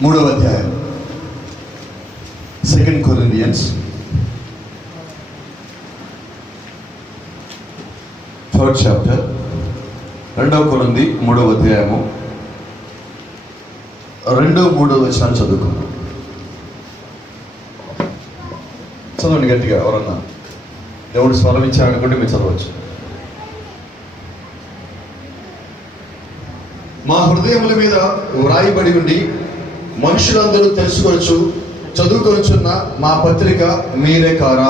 3వ అధ్యాయం 2 Corinthians 3rd chapter 2వ కొరింథీ 3వ అధ్యాయము 2-3 వచనాలు చదువుకున్నాం. చదవండి గట్టిగా. ఎవరన్నా దేవుడు స్వరం ఇచ్చారనుకుంటే మీరు చదవచ్చు. మా హృదయముల మీద వ్రాయబడి ఉండి మనుషులందరూ తెలుసుకొనొచ్చు చదువుకొనుచున్న మా పత్రిక మీరే కారా?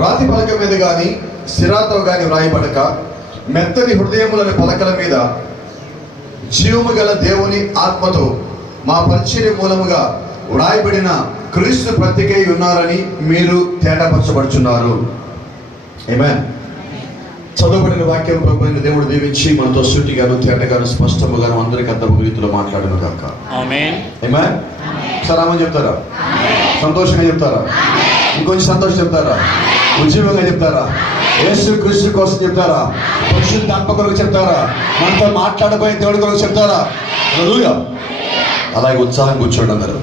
రాతి పలక మీద గాని సిరాతో గాని వ్రాయబడక మెత్తని హృదయములని పలకల మీద జీవము గల దేవుని ఆత్మతో మా పరిచర్య మూలముగా వ్రాయబడిన క్రీస్తు పత్రికై ఉన్నారని మీరు తేటపరచబడుచున్నారు. ఆమేన్. చదువుబడిన వాక్యం ప్రభువైన దేవుడు దీవించి మనతో సూటిగాను తేటగాను స్పష్టముగాను అందరికీ అర్థమయ్యే రీతిలో మాట్లాడును గాక. ఆమేన్. ఆమేన్. సలామని చెప్తారా? సంతోషంగా చెప్తారా? ఇంకొంచెం సంతోషం చెప్తారా? ఉజ్జీవంగా చెప్తారా? యేసు క్రీస్తు కోసం చెప్తారా? పరిశుద్ధాత్మ కొరకు చెప్తారా? మనతో మాట్లాడబోయే దేవుడి కొరకు చెప్తారా? హల్లెలూయా. అలాగే ఉత్సాహం కూర్చోండి అందరూ.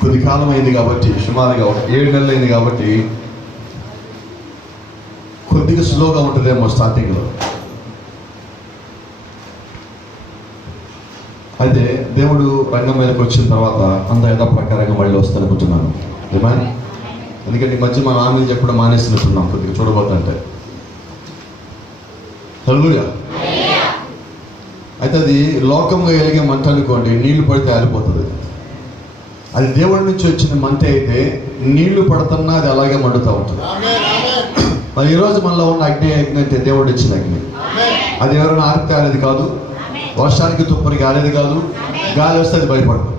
కొద్ది కాలం అయింది కాబట్టి, సుమారుగా 7 నెలలు అయింది కాబట్టి కొద్దిగా స్లోగా ఉంటుందేమో స్టార్టింగ్లో. అయితే దేవుడు రంగం మీదకి వచ్చిన తర్వాత అంత యథా ప్రకారంగా మళ్ళీ వస్తానుకుంటున్నాను. ఏమైనా ఎందుకంటే ఈ మధ్య మన ఆమెలు చెప్పడం మానేస్తున్నట్టున్నాం కొద్దిగా చూడబోతుంటే. హల్లెలూయా. అయితే అది లోకంగా వెలిగే మంట అనుకోండి, నీళ్లు పడితే ఆరిపోతుంది. అది దేవుడి నుంచి వచ్చిన మంట అయితే నీళ్లు పడుతున్నా అది అలాగే మండుతూ ఉంటుంది. మరి ఈరోజు మనలో ఉన్న అగ్ని అయితే దేవుడు ఇచ్చిన అగ్ని. అది ఎవరైనా ఆరితే ఆరేది కాదు, వర్షానికి తుప్పరికి ఆరేది కాదు. గాలి వస్తే అది భయపడదు.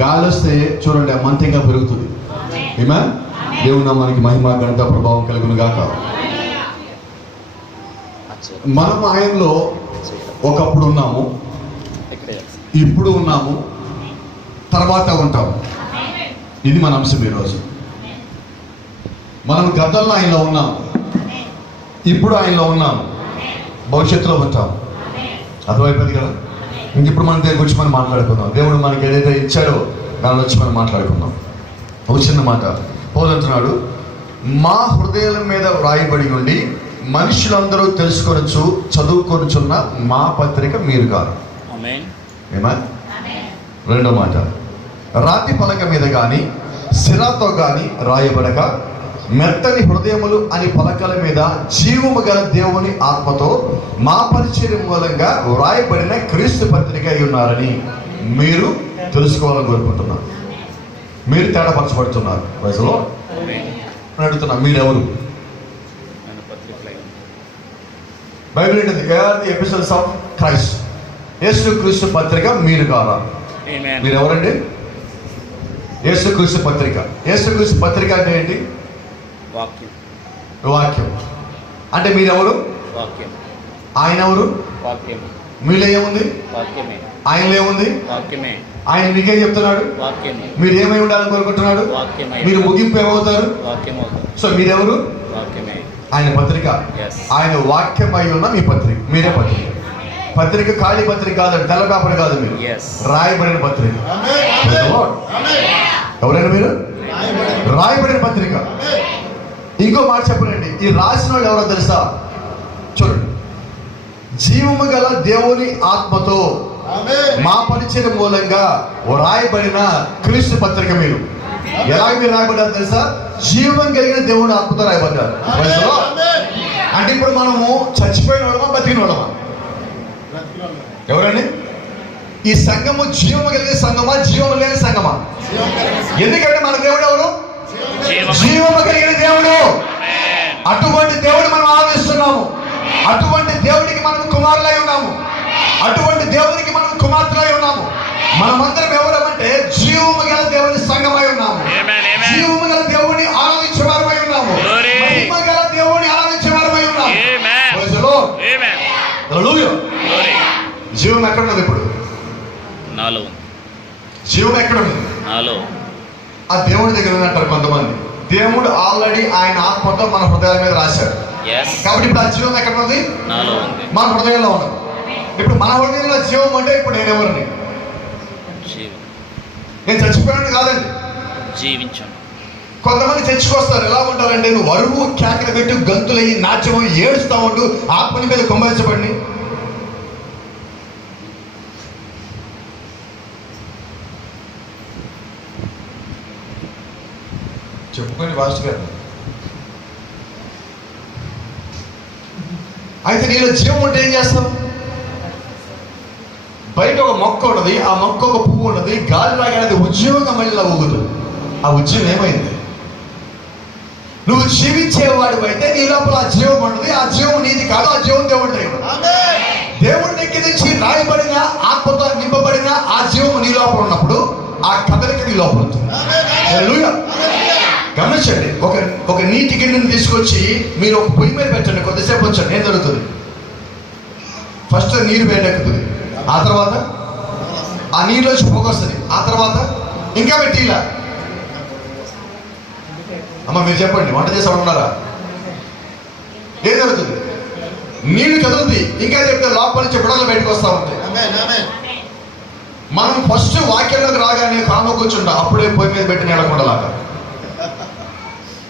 గాలి వస్తే చూడండి ఆ మంట ఇంకా పెరుగుతుంది. ఏమా దేవుడు మనకి మహిమ ఘనత ప్రభావం కలుగును గాక. మనం ఆయనలో ఒకప్పుడు ఉన్నాము, ఇప్పుడు ఉన్నాము, తర్వాత ఉంటాము. ఇది మన అంశం ఈరోజు. మనం గతంలో ఆయనలో ఉన్నాము, ఇప్పుడు ఆయనలో ఉన్నాము, భవిష్యత్తులో ఉంటాము. అర్థమైపోయింది కదా? ఇంక ఇప్పుడు మన దగ్గర వచ్చి మనం మాట్లాడుకుందాం. దేవుడు మనకి ఏదైతే ఇచ్చాడో దాని వచ్చి మనం మాట్లాడుకుందాం. ఒక చిన్న మాట పౌలు అంటున్నాడు, మా హృదయాల మీద వ్రాయబడి ఉండి మనుషులందరూ తెలుసుకొనొచ్చు చదువుకొనుచున్న మా పత్రిక మీరు కాదు. ఏమా? రెండో మాట, రాతి పలక మీద కానీ సిరాతో కానీ రాయబడక మెత్తని హృదయములు అని పలకల మీద జీవము గల దేవుని ఆత్మతో మా పరిచర్య మూలంగా వ్రాయబడిన క్రీస్తు పత్రిక అయి ఉన్నారని మీరు తెలుసుకోవాలని కోరుకుంటున్నారు. మీరు తేడాపరచబడుతున్నారు. వయసులో అడుగుతున్నా, మీరెవరు? బైబిల్ ఏంటది? The episodes of Christ. Yesu Kristu పత్రిక మీరు కాదా? మీరు ఎవరండి? యేసుక్రీస్తు పత్రిక. యేసుక్రీస్తు పత్రిక అంటే ఏంటి? వాక్యం. అంటే మీరెవరు? ఆయన ఎవరు? మీలో ఏముంది? ఆయనలో ఏముంది? ఆయన మీకేం చెప్తున్నాడు? మీరు ఏమై ఉండాలని కోరుకుంటున్నాడు? మీరు ముగింపు ఏమవుతారు? సో మీరెవరు? ఆయన పత్రిక. ఆయన వాక్యం అయి ఉన్న మీ పత్రిక. మీరే పత్రిక. పత్రిక ఖాళీ పత్రిక కాదండి, తెల్ల పేపర్ కాదు. మీరు రాయబడిన పత్రిక. ఎవరైనా మీరు రాయబడిన పత్రిక. ఇంకో మాట చెప్పనండి, ఈ రాసిన వాళ్ళు ఎవరో తెలుసా? చూడండి, జీవము గల దేవుని ఆత్మతో మా పరిచర్య మూలంగా రాయబడిన క్రీస్తు పత్రిక. మీరు ఎలాగ మీరు రాయబడ్డారు తెలుసా? జీవం కలిగిన దేవుని ఆత్మతో రాయబడ్డారు. అంటే ఇప్పుడు మనము చచ్చిపోయిన వాళ్ళమా బతికిన వాళ్ళమా? ఎవరండి? ఈ సంఘము జీవము కలిగిన సంఘమా జీవము లేని సంఘమా? ఎందుకంటే మన దేవుడు ఎవరు? జీవము కలిగిన దేవుడు. అటువంటి దేవుడు మనం ఆరాధిస్తున్నాము. అటువంటి దేవుడికి మనం కుమారులై ఉన్నాము. అటువంటి దేవుడికి మనం కుమార్తెలై ఉన్నాము. మనమందరం ఎవరమంటే జీవము గల దేవుని సంఘమై ఉన్నాము. జీవము గల దేవుని ఆరాధించే వారమై ఉన్నాము. మహిమ గల దేవుని ఆరాధించే వారమై ఉన్నాము. జీవం ఎక్కడ ఉన్నది? ఇప్పుడు నాలో. జీవం ఎక్కడ ఉంది? నాలో. ఆ దేవుడి దగ్గర ఉన్నట్టారు కొంతమంది. దేవుడు ఆల్రెడీ ఆయన ఆత్మతో మన హృదయాల మీద రాశాడు. కాబట్టి ఇప్పుడు ఆ జీవం ఎక్కడ ఉంది? నాలో ఉంది. మన హృదయంలో ఉన్నది. ఇప్పుడు మన హృదయంలో జీవం అంటే ఇప్పుడు నేను ఎవరిని? నేను చచ్చిపోయాను కాదండి, జీవించాను. కొంతమంది చర్చకొస్తారు. ఎలా ఉంటారంటే, నువ్వు అరువు కేకలు పెట్టి గంతులయ్యి నాట్యం ఏడుస్తూ ఉంటూ ఆత్మని మీద కొమ్మరించబడి చెప్పుకొని వాస్ట్ గారు. అయితే నీలో జీవం ఉంటే ఏం చేస్తావు? బయట ఒక మొక్క ఉన్నది, ఆ మొక్క ఒక పువ్వు ఉన్నది, గాలి రాగానే ఉద్యోగంగా మళ్ళీ ఊగుతుంది. ఆ ఉద్యోగం ఏమైంది? నువ్వు జీవించేవాడు అయితే నీ లోపల ఆ జీవం ఉన్నది. ఆ జీవం నీది కాదు, ఆ జీవం దేవుడి. దేవుడి దగ్గర నుంచి రాయబడిన ఆత్మతో నింపబడిన ఆ జీవం నీ లోపల ఉన్నప్పుడు ఆ కదలిక నీ లోపల ఉంటుంది. గమనించండి, ఒక నీటి గిన్నెని తీసుకొచ్చి మీరు ఒక పొయ్యి మీద పెట్టండి, కొద్దిసేపు వచ్చండి, ఏం జరుగుతుంది? ఫస్ట్ నీరు వేడెక్కుతుంది, ఆ తర్వాత ఆ నీళ్ళు వచ్చి పొగ వస్తుంది, ఆ తర్వాత ఇంకా పెట్టి ఇలా. అమ్మ మీరు చెప్పండి, వంట చేసి ఉన్నారా? ఏం జరుగుతుంది? నీళ్ళు కదులుతుంది, ఇంకా చెప్తే లోపల నుంచి బుడగలు బయటకు వస్తూ ఉంటాయి. మనం ఫస్ట్ వాక్యంలోకి రాగానే కాను కూర్చుంటాం, అప్పుడే పొయ్యి మీద పెట్టి నీళ్ళకుండలాగా.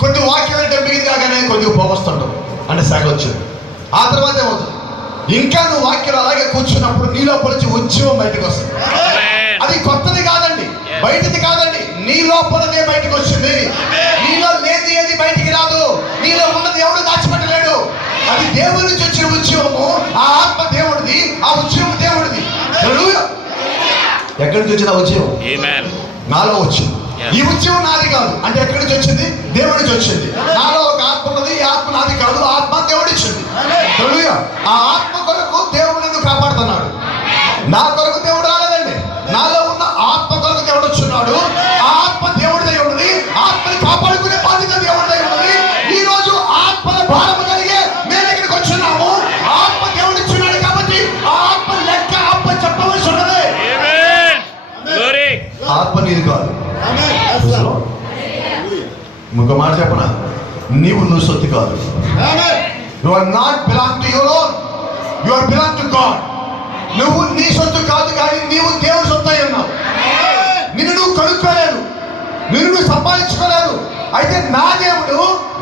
కొద్ది వాక్యం అంటే మిగిలి కాగానే కొద్దిగా పోగొస్తుంటాం, అంటే శాఖ వచ్చింది. ఆ తర్వాత ఏమవుతుంది? ఇంకా నువ్వు వాక్యం అలాగే కూర్చున్నప్పుడు నీ లోపల నుంచి ఉద్యమం బయటకు వస్తుంది. అది కొత్తది కాదండి, బయటది కాదండి, నీ లోపలనే బయటకు వచ్చింది. నీలో లేని ఏది బయటికి రాదు, నీలో ఉన్నది ఎవడు దాచిపెట్టలేడు. అది దేవుడి నుంచి వచ్చిన ఉద్యమము, ఆ ఆత్మ దేవుడిది, ఆ ఉద్యమం దేవుడిది. ఎక్కడి నుంచి వచ్చిన ఉద్యమం? నాలో వచ్చింది. ఈ ఉద్యమం నాది కాదు అంటే ఎక్కడి నుంచి వచ్చింది? దేవుడి నుంచి వచ్చింది. నాలో ఒక ఆత్మ ఉన్నది, ఈ ఆత్మ నాది కాదు, ఆత్మ దేవుడి ఇచ్చింది. ఆ ఆత్మ కొరకు దేవుడు నన్ను కాపాడుతున్నాడు. నా కొరకు దేవుడు రాలేదండి, నాలో ఉన్న ఆత్మ కొరకు దేవుడు వచ్చున్నాడు. ఆ ఆత్మ దేవుడిదై ఉన్నది, ఆత్మని కాపాడుకునే బాధ్యత దేవుడిదై ఉన్నది. ఈ రోజు ఆత్మల భారము కలిగే మేము ఇక్కడికి వచ్చున్నాము. ఆత్మ దేవుడు ఇచ్చున్నాడు కాబట్టి ఆ ఆత్మ లెక్క ఆత్మ చెప్పవలసి ఉన్నది. ఆత్మ నీది కాదు. ఇంకొక మాట చెప్పనా, నువ్వు సొత్తు కాదు. You are not belong to your own, you are belong to God. నువ్వు నీ సొత్తు కాదు, కానీ నీవు దేవుడి సొత్తు అయి ఉన్నావు. నిన్ను నువ్వు కనుక్కోలేదు, నిన్ను నువ్వు సంపాదించుకోలేదు. అయితే నా దేవుడు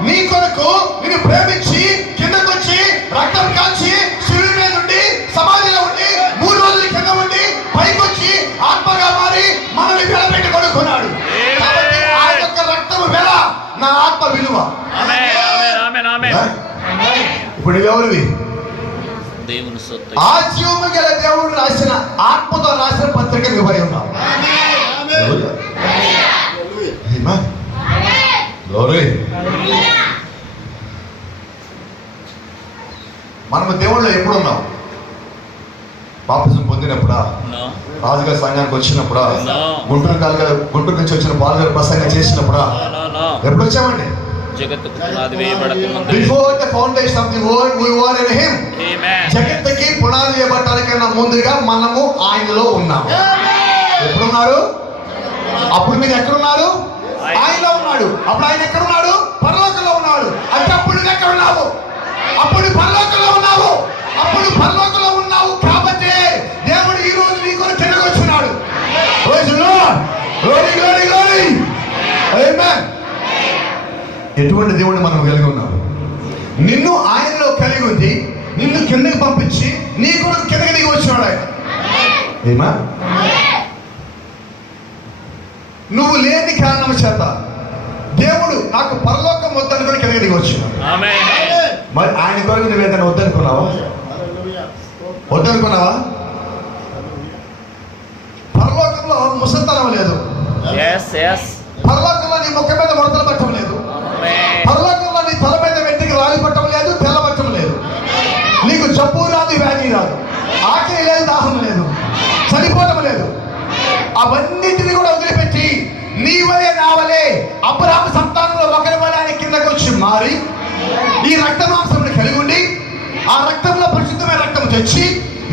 నీ కొరకు నిన్ను ప్రేమించి కిందకు వచ్చి రక్తం కాల్చి శిలువ మీద ఉండి సమాధిలో ఉండి 3 రోజులు కింద ఉండి పైకి వచ్చి ఆత్మగా మారి మనల్ని వెలబెట్టి కొనుక్కున్నాడు. కాబట్టి ఆ యొక్క రక్తం వెల, నా ఆత్మ విలువ. ఇప్పుడు నువ్వెవరివి? దేవుని సొత్తు. ఆ జీవము గల దేవుడు రాసిన ఆత్మతో రాసిన పత్రిక నువ్వై ఉన్నావు. మనము దేవుళ్ళు ఎప్పుడు ఉన్నాం? బాప్తిజం పొందినప్పుడా? రాజుగారి సంఘానికి వచ్చినప్పుడా? గుంటూరు నుంచి వచ్చిన పాల్గారు ప్రసంగం చేసినప్పుడా? ఎప్పుడు వచ్చామండి? Before the foundation of the world we were in him. జగత్తుకి పునాది వేయబడటానికన్నా ముందుగా మనము ఆయనలో ఉన్నాము. ఎప్పుడున్నారు? అప్పుడు మీరు ఎక్కడున్నారు? ఆయనలో ఉన్నాడు. అప్పుడు ఆయన ఎక్కడున్నాడు? పరలోకంలో ఉన్నాడు. అంటే అప్పుడు నువ్వు ఎక్కడ ఉన్నావు? అప్పుడు పరలోకంలో ఉన్నావు. అప్పుడు పరలోకంలో ఉన్నావు కాబట్టి దేవుడు ఈ రోజు నీ కొరకు తిరిగి వచ్చినాడు. ఎటువంటి దేవుడిని మనం కలిగి ఉన్నాం? నిన్ను ఆయనలో కలిగి ఉంది, నిన్ను కిందకి పంపించి నీ కొరకు కిందకి దిగి వచ్చినాడు ఆయన. ఏమా? నువ్వు లేని కారణం చేత దేవుడు నాకు పరలోకం వద్దనుకుని కిందకి దిగి వచ్చినాడు. మరి ఆయన కొరకు నువ్వు ఏదైనా వద్దనుకున్నావా? వద్దనుకున్నావా? పరలోకంలో ముసలితనం లేదు, పరలోకంలో నీ ముఖం మీద ముడతలు పట్టడం లేదు, పరలోకంలో నీ తల మీద వెంటికి రాలి పట్టడం లేదు, తెల్లబట్టడం లేదు, నీకు జబ్బు రాదు, వ్యాధి రాదు, ఆకలి లేదు, దాహం లేదు, చనిపోవడం లేదు. అవన్నింటినీ కూడా వదిలిపెట్టి నీవలే నావలే అబ్రహాము సంతానంలో ఒకరి వలె ఆయన కిందకు వచ్చి మారి ఈ రక్త మాంసమును కలిగి ఉండి ఆ రక్తంలో పరిశుద్ధమైన రక్తం తెచ్చి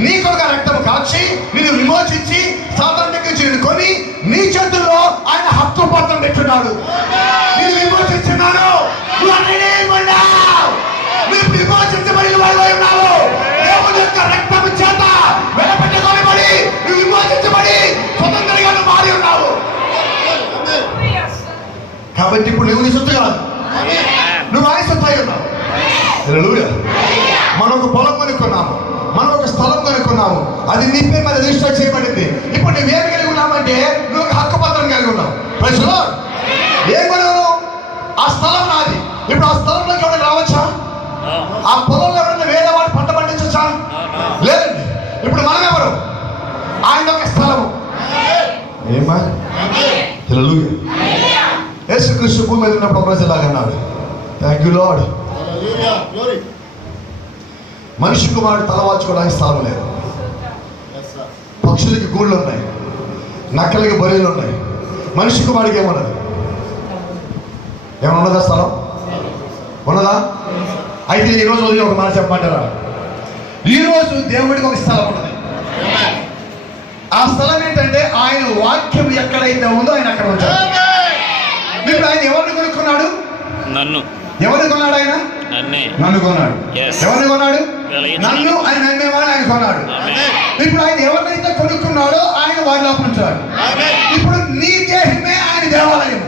నీ కొరకు రక్తం కాల్చి నిన్ను విమోచించి సాతాను దగ్గర నుంచి కొని నీ చేతుల్లో ఆయన హక్కు పత్రం పెట్టున్నాడు. నేను విమోచించున్నాను. కాబట్టి ఇప్పుడు నువ్వు నీ సొత్తు కాదు, నువ్వు ఆయన సొత్తు అయి ఉన్నావు. హల్లెలూయా. మనం ఒక పొలం కొనుక్కున్నాము, మనం ఒక స్థలం కొనుక్కున్నాము, అది నీ పేరు మీద రిజిస్టర్ చేయబడింది. ఇప్పుడు నువ్వేం కలిగి ఉన్నామంటే నువ్వు ఒక హక్కు పత్రం కలిగి ఉన్నావు. Praise the Lord. ఏం కొనవు? ఆ స్థలం నాది. ఇప్పుడు ఆ స్థలంలోకి ఎవరైనా రావచ్చా? ఆ పొలంలో ఎవరైనా వేరే వాడు పంట పండించచ్చా? లేదండి. ఇప్పుడు మనం ఎవరు? ఆయన ఒక స్థలము. ఏమా? హల్లెలూయా. యేసుక్రీస్తు భూమి మీద ఉన్నప్పుడు ఒక రోజు ఇలాగ అన్నాడు, థ్యాంక్ యూ లార్డ్, మనిషి కుమారుడు తలవాల్చుకోవడానికి స్థలం లేదు, పక్షులకి గూళ్ళు ఉన్నాయి, నక్కలకి బొరియలు ఉన్నాయి, మనిషి కుమారుడికి ఏమన్నది? ఏమన్నా ఉన్నదా? స్థలం ఉన్నదా? అయితే ఈరోజు ఉదయం ఒక మాట చెప్పమంటారా? ఈరోజు దేవుడికి ఒక స్థలం ఉన్నది. ఆ స్థలం ఏంటంటే ఆయన వాక్యం ఎక్కడైతే ఉందో ఆయన అక్కడ ఉంచాడు. ఇప్పుడు ఆయన ఎవరిని కొనుక్కున్నాడు? నన్ను. ఎవరిని కొన్నాడు? ఆయన నన్ను కొన్నాడు. ఎవరిని కొన్నాడు? నన్ను. ఆయన నమ్మేవాడు ఆయన కొన్నాడు. ఇప్పుడు ఆయన ఎవరినైతే కొనుక్కున్నాడో ఆయన వారి లోపల ఉంచాడు. ఇప్పుడు నీ దేహమే ఆయన దేవాలయం.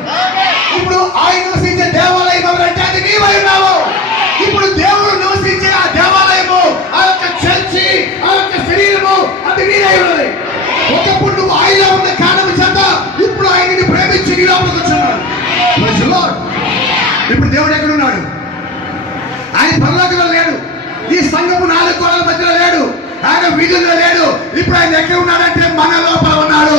ఇప్పుడు ఆయన నివసించే దేవాలయం ఎవరంటే అది నీవై ఉన్నావు. ఇప్పుడు దేవుడు నివసించే ఆ దేవాలయము, ఆ యొక్క చర్చి, ఆ యొక్క శరీరము అది నీదై ఉన్నది. ఒకప్పుడు నువ్వు ఆయనలో ఉన్న కారణం చేత ఇప్పుడు ఆయనని ప్రేమించి నీ లోపలికి వచ్చున్నాడు. ఇప్పుడు దేవుడు ఎక్కడ ఉన్నాడు? ఆయన పరలోకంలో లేడు, ఈ సంఘము 4 గోడల మధ్యలో లేడు, ఆయన వీధుల్లో లేడు. ఇప్పుడు ఆయన ఎక్కడ ఉన్నాడంటే మన లోపల ఉన్నాడు.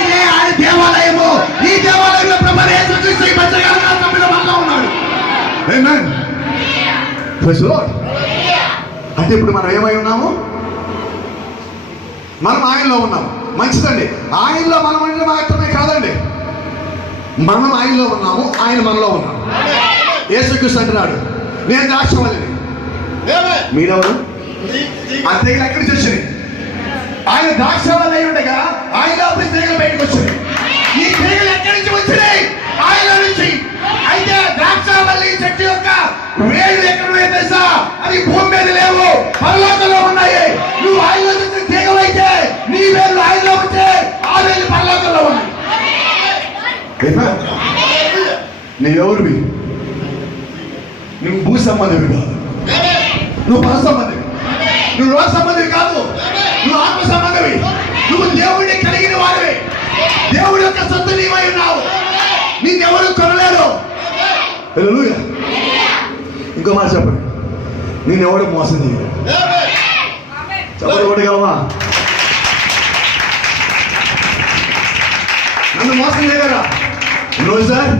ఇదే ఆయన దేవాలయము. ఈ దేవాలయంలో ప్రభువు యేసుక్రీస్తు ఈ మధ్యకాలంలో మనలో ఉన్నాడు. ఆమేన్. Praise the Lord. అంటే ఇప్పుడు మనం ఏమై ఉన్నాము? మనం ఆయనలో ఉన్నాం. మంచిదండి. ఆయనలో మనం అంటే మాత్రమే కాదండి, మనం ఆయనలో ఉన్నాము, ఆయన మనలో ఉన్నాము. యేసుక్రీస్తు అంటున్నాడు, నేను ద్రాక్షవల్లిని, మీరెవరు? ఆ తీగలు ఎక్కడి నుంచి వచ్చినాయి? ఆయన ద్రాక్షవల్లి అయి ఉండగా ఆయన లోపలి తీగలు బయటకు వచ్చినాయి. ఈ తీగలు ఎక్కడి నుంచి వచ్చినాయి? ఆయన నుంచి. అయితే ద్రాక్షవల్లి చెట్టు యొక్క వేళ్ళు ఎక్కడ ఉన్నాయి తెలుసా? అది భూమి మీద లేవు, పరలోకంలో ఉన్నాయి. నువ్వు ఆయనలో నుంచి తీగవైతే నీ వేళ్ళు ఆయనలో ఉంటే ఆ వేళ్ళు పరలోకంలో ఉన్నాయి. నీవెవరివి? నువ్వు భూ సంబంధివి కాదు, నువ్వు పర సంబంధివి, నువ్వు లోక సంబంధివి కాదు, నువ్వు ఆత్మ సంబంధివి. నువ్వు దేవుడిని కలిగిన వాడివి. దేవుడి యొక్క సొత్తు నీవై ఉన్నావు. నిన్నెవరు కొనలేరు. హల్లెలూయా. ఇంకో మాట చెప్పండి, నిన్నెవడు మోసం చేయలేదు. చెప్పండి, కొట్టగలవా? నన్ను మోసం చేయగలరా? రోజు సార్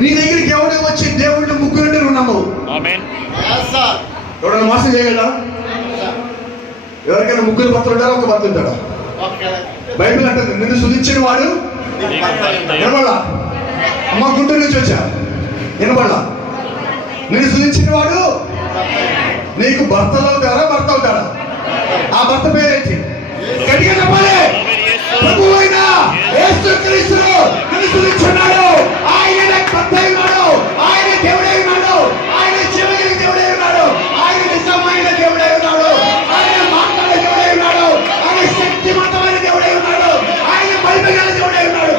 నీ దగ్గరికి ఎవరు వచ్చి దేవుడిని ముగ్గురు ఉన్నాము, ఎవరైనా మోసం చేయగలరా? ఎవరికైనా ముగ్గురు భర్తలు ఉంటారా? ఒక భర్త ఉంటాడా? బైబిల్ అంటుంది, నిన్ను సుధించిన వాడు వినబడలా. అమ్మ గుంటూరు నుంచి వచ్చా, వినబడలా. నిన్ను సుధించిన వాడు నీకు భర్తలు అవుతారా? భర్త అవుతాడా? ఆ భర్త పేరేంటి? గట్టిగా చెప్పాలి. ప్రభువైన యేసుక్రీస్తు నిన్ను సుధించున్నాడు. ఆయన భర్త ఉన్నాడు, ఆయన దేవుడై ఉన్నాడు, ఆయన జీవగల దేవుడై ఉన్నాడు, ఆయన నిజమైన దేవుడై ఉన్నాడు, ఆయన మాట్లాడే దేవుడై ఉన్నాడు, ఆయన శక్తివంతమైన దేవుడై ఉన్నాడు, ఆయన బలిగల దేవుడై ఉన్నాడు.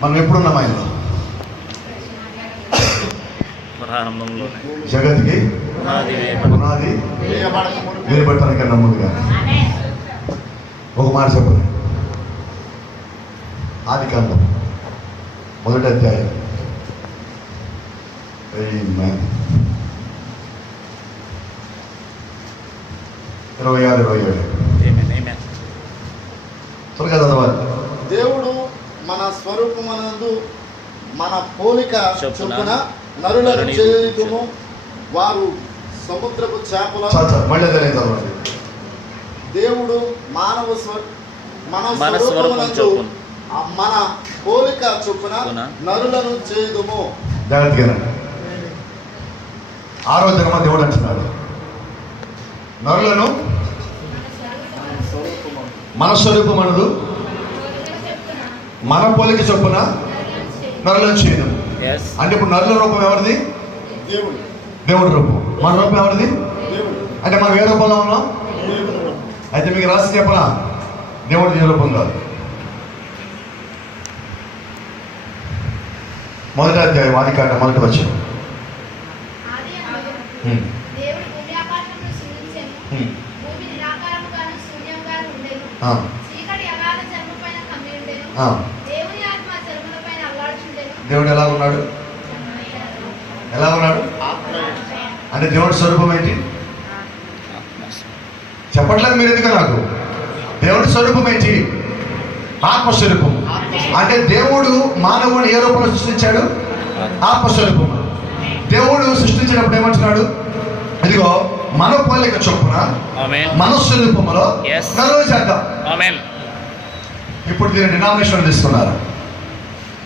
మనం ఎప్పుడున్నాం ఆయనలో? జగత్కి పునాది వేయబడటానికన్నా ముందుగా ఒక మాట చెప్పండి. ఆదికాండం 1వ అధ్యాయం 26-27 త్వరగా చదవాలి. దేవుడు మన స్వరూపమునందు మన పోలిక చొప్పున నరులను చేయుదుము, వారు సముద్రపు చేపల. మళ్ళీ చదవండి. దేవుడు మన స్వరూపమునందు మన పోలిక చొప్పున నరులను చేయుదుము. జాగ్రత్తగా 6వ దినమున దేవుడు అంటున్నాడు, నరులను మన స్వరూపమునందు మన పోలిక చొప్పున నరులను చేయడం. అంటే ఇప్పుడు నరుల రూపం ఎవరిది? దేవుడు దేవుడి రూపం. మన రూపం ఎవరిది? దేవుడు అంటే మనం ఏ రూపంలో ఉన్నాం? దేవుడు రూపం. అయితే మీకు రాసి చెప్పనా, దేవుడి ఏ రూపం కాదు. మొదటి అధ్యాయం ఆదికాండ మొదటి వచనం. ఆదియందు హ్మ్. దేవుడు భూమి ఆకాశములను సృజించెను. హ్మ్. భూమి నిరాకారముగాను శూన్యముగాను ఉండెను. ఆ, చీకటి అగాధ జలముపైన కమ్మి ఉండెను. ఆ. దేవుని ఆత్మ జలములపైన అల్లాడుచుండెను. దేవుడు ఎలా ఉన్నాడు? ఎలా ఉన్నాడు అంటే దేవుడి స్వరూపం ఏంటి? చెప్పట్లేదు మీరు ఎందుకు నాకు? దేవుడి స్వరూపం ఏంటి? ఆత్మస్వరూపం. అంటే దేవుడు మానవుని ఏ రూపంలో సృష్టించాడు? ఆత్మస్వరూపం. దేవుడు సృష్టించినప్పుడు ఏమంటున్నాడు? ఇదిగో మన పోలిక చొప్పున ఆమేన్. మన స్వరూపంలో Yes. కలుగు చేద్దాం. ఆమేన్. ఇప్పుడు దీన్ని డినామినేషన్ తీసుకున్నారు.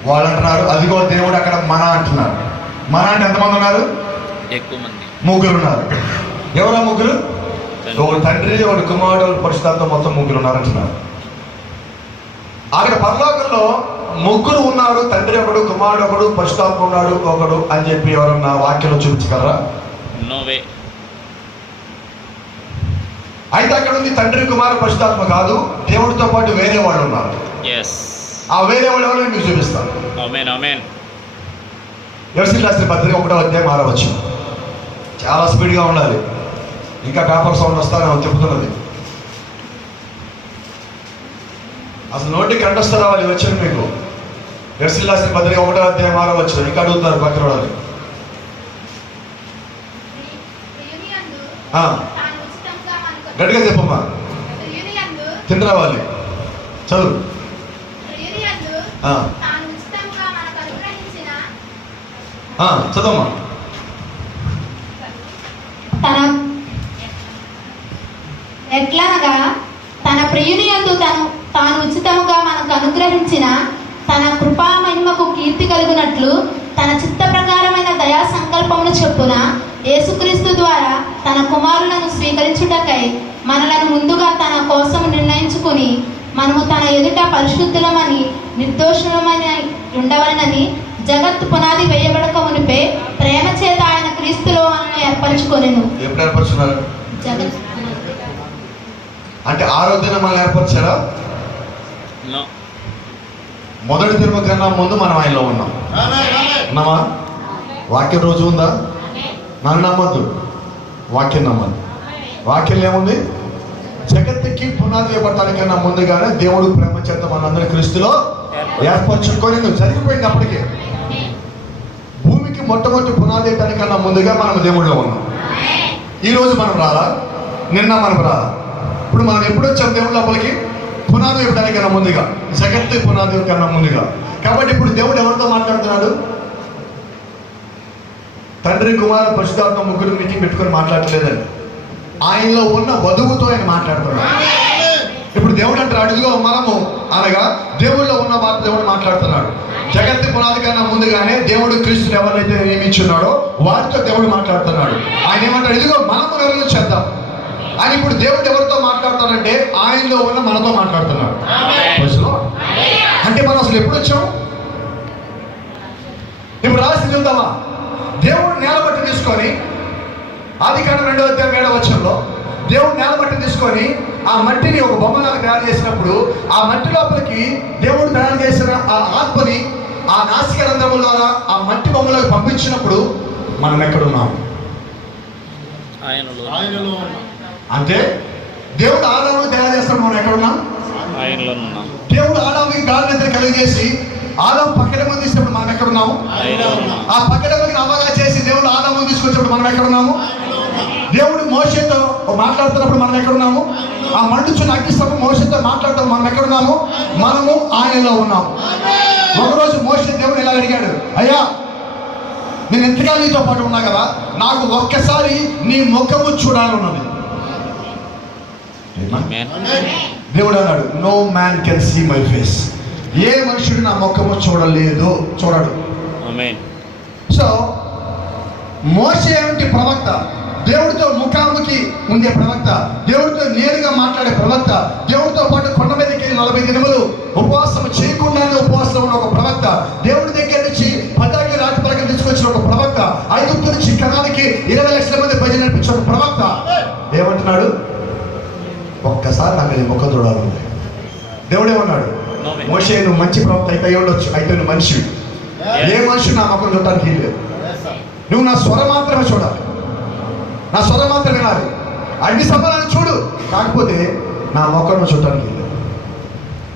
వాళ్ళు అంటున్నారు అదిగో దేవుడు అక్కడ మన అంటున్నారు. మన అంటే ఎంతమంది ఉన్నారు? ఎక్కువ మంది. ముగ్గురు ఉన్నారు. ఎవరా ముగ్గురు? ఒకడు తండ్రి, ఒకడు కుమారుడు, ఒకడు పరిశుద్ధాత్మ, మొత్తం ముగ్గురు ఉన్నారు అంటున్నారు. అక్కడ పరలోకంలో ముగ్గురు ఉన్నాడు. తండ్రి ఒకడు, కుమారుడు ఒకడు, పరిశుద్ధాత్మ ఉన్నాడు ఒకడు అని చెప్పి ఎవరన్నా వాక్యంలో చూపించగలరా? No way. అయితే అక్కడ ఉంది తండ్రి, కుమారుడు, పరిశుద్ధాత్మ కాదు, దేవుడితో పాటు వేరే వాళ్ళు ఉన్నారు. ఎస్. ఆ వేరే వాళ్ళు ఎవరో మీకు చూపిస్తాను. ఆమేన్. ఆమేన్. ఎఫెసీయులకు రాసిన పత్రిక 1వ అధ్యాయం 6వ వచనం. చాలా స్పీడ్గా ఉండాలి, ఇంకా పేపర్ సౌండ్ వస్తానని చెప్తున్నది. అసలు నోటి కంఠస్థ రావాలి వచ్చాను మీకు. ఎఫెసీయులకు రాసిన పత్రిక 1వ అధ్యాయం 6వ వచనం. ఇంకా అడుగుతున్నారు పక్కన వాళ్ళు. ప్రియునియందు ఆ, తాను ఉచితముగా మనకు గట్టిగా చెప్పమ్మా, ప్రియునియందు తిండి రావాలి. చదువు. ప్రియునియందు ఆ, తాను ఉచితముగా మనకు అనుగ్రహించిన ఆ, చదవమ్మా. తన ఎట్లనగా తన ప్రియుని యందు తాను ఉచితముగా మనకు అనుగ్రహించిన తన కృపా మహిమకు కీర్తి కలుగునట్లు తన చిత్త ప్రకారమైన దయా సంకల్పమును చొప్పున యేసుక్రీస్తు ద్వారా తన కుమారులను స్వీకరించుటకై మనలను ముందుగా తన కోసం నిర్ణయించుకుని మనము తన ఎదుట పరిశుద్ధులమని నిర్దోషులమని ఉండవలనని జగత్తు పునాది వేయబడక మునిపే ప్రేమ చేత ఆయన క్రీస్తులో మనల్ని ఏర్పరచుకొనెను. ఎప్పుడు ఏర్పరుచున్నారు? జగత్ అంటే ఆరోగ్యం మనం ఏర్పరిచారా? నో. మొదటి తిరుమ కన్నా ముందు మనం ఆయనలో ఉన్నాం. ఆమేన్. ఆమేన్. ఉన్నామా? వాక్యం రోజు ఉందా? నన్ను నమ్మద్దు, వాక్యం నమ్మద్దు. వాక్యం ఏముంది? జగత్తుకి పునాది వేయబడటానికన్నా ముందుగానే దేవుడు ప్రేమ చేత మనందరి క్రీస్తులో ఏర్పరచుకొని జరిగిపోయింది. అప్పటికే భూమికి మొట్టమొదటి పునాది వేయటానికన్నా ముందుగా మనం దేవుడిలో ఉన్నాం. ఈరోజు మనం రాలా, నిన్న మనం రాలా. ఇప్పుడు మనం ఎప్పుడు వచ్చాం దేవుడి లోపలికి? పునాది వేయడానికన్నా ముందుగా, జగత్తు పునాది కన్నా ముందుగా. కాబట్టి ఇప్పుడు దేవుడు ఎవరితో మాట్లాడుతున్నాడు? తండ్రి, కుమారుడు, పరిశుద్ధాత్మ ముగ్గురు మీటింగ్ పెట్టుకొని మాట్లాడలేదండి. ఆయనలో ఉన్న వధువుతో ఆయన మాట్లాడుతున్నాడు. ఇప్పుడు దేవుడు అంటారు అడుగులో మనము అనగా దేవుళ్ళో ఉన్న మాట దేవుడు మాట్లాడుతున్నాడు. జగత్తు పునాది కన్నా ముందుగానే దేవుడు క్రీస్తుని ఎవరైతే నియమించున్నాడో వారితో దేవుడు మాట్లాడుతున్నాడు. ఆయన ఏమంటాడు? ఇదిగో మనము నెరవేర్చు చేద్దాం. ఆయన ఇప్పుడు దేవుడు ఎవరితో మాట్లాడుతాడంటే ఆయనలో ఉన్న మనతో మాట్లాడుతున్నాడు. అంటే మనం అసలు ఎప్పుడు వచ్చాం? ఇప్పుడు రాసి చూద్దామా? దేవుడు నేల బట్టి తీసుకొని ఆదికాండం 2వ అధ్యాయం 7వ వచనంలో దేవుడు నేల మట్టి తీసుకొని ఆ మట్టిని ఒక బొమ్మలాగా తయారు చేసినప్పుడు ఆ మట్టి లోపలికి దేవుడు తయారు చేసిన ఆ ఆత్మని ఆ నాసిక రంధ్రముల ద్వారా ఆ మట్టి బొమ్మలకు పంపించినప్పుడు మనం ఎక్కడున్నాం? ఆయనలో. ఆయనలో ఉన్నాం. అంటే దేవుడు ఆదాము తయారు చేస్తాడు, మనం ఎక్కడున్నాం? ఆయనలో ఉన్నాం. దేవుడు ఆదాముకి గాలి నిద్ర కలిగజేసి ఆదాము పక్కన మంది తీసినప్పుడు మనం ఎక్కడున్నాము? ఆయనలో ఉన్నాం. ఆ పక్కన మందిని అవగా చేసి దేవుడు ఆదాముని తీసుకొచ్చినప్పుడు మనం ఎక్కడున్నాము? దేవుడు మోషేతో మాట్లాడుతున్నప్పుడు మనం ఎక్కడున్నాము? ఆ మండుచున్న అగ్నిస్తంభం మోషేతో మాట్లాడుతూ మనం ఎక్కడున్నాము? మనము ఆయనలో ఉన్నాము. ఒకరోజు మోషే దేవుడు ఇలా అడిగాడు, అయ్యా నేను ఎంతగా నీతో పాటు ఉన్నా కదా, నాకు ఒక్కసారి నీ ముఖము చూడాలన్నది. ఆమేన్. దేవుడు అన్నాడు, no man can see my face. ఏ మనుషుడు నా ముఖము చూడడు. ఆమేన్. సో మోషే అంటే ప్రవక్త, దేవుడితో ముఖాముఖి ఉండే ప్రవక్త, దేవుడితో నేరుగా మాట్లాడే ప్రవక్త, దేవుడితో పాటు కొండ మీదకి 40 దినములు ఉపవాసం చేయకుండానే ఉపవాసంలో ఉన్న ఒక ప్రవక్త, దేవుడి దగ్గర నుంచి పదాకి రాతి పలకలు తీసుకొచ్చిన ఒక ప్రవక్త, ఐగుప్తు నుంచి సార్ నాకు నీ ముఖం చూడాలి. దేవుడు ఏమన్నాడు? Amen. మోషే నువ్వు మంచి ప్రవక్త అయితే అయి ఉండొచ్చు, అయితే నువ్వు మనిషి. ఏ మనిషి నా ముఖం చూడటానికి లేదు. నువ్వు నా స్వరం మాత్రమే చూడాలి, నా స్వరం మాత్రమే వినాలి. అన్ని సమయాలను చూడు, కాకపోతే నా మొక్కను చూడటానికి లేదు.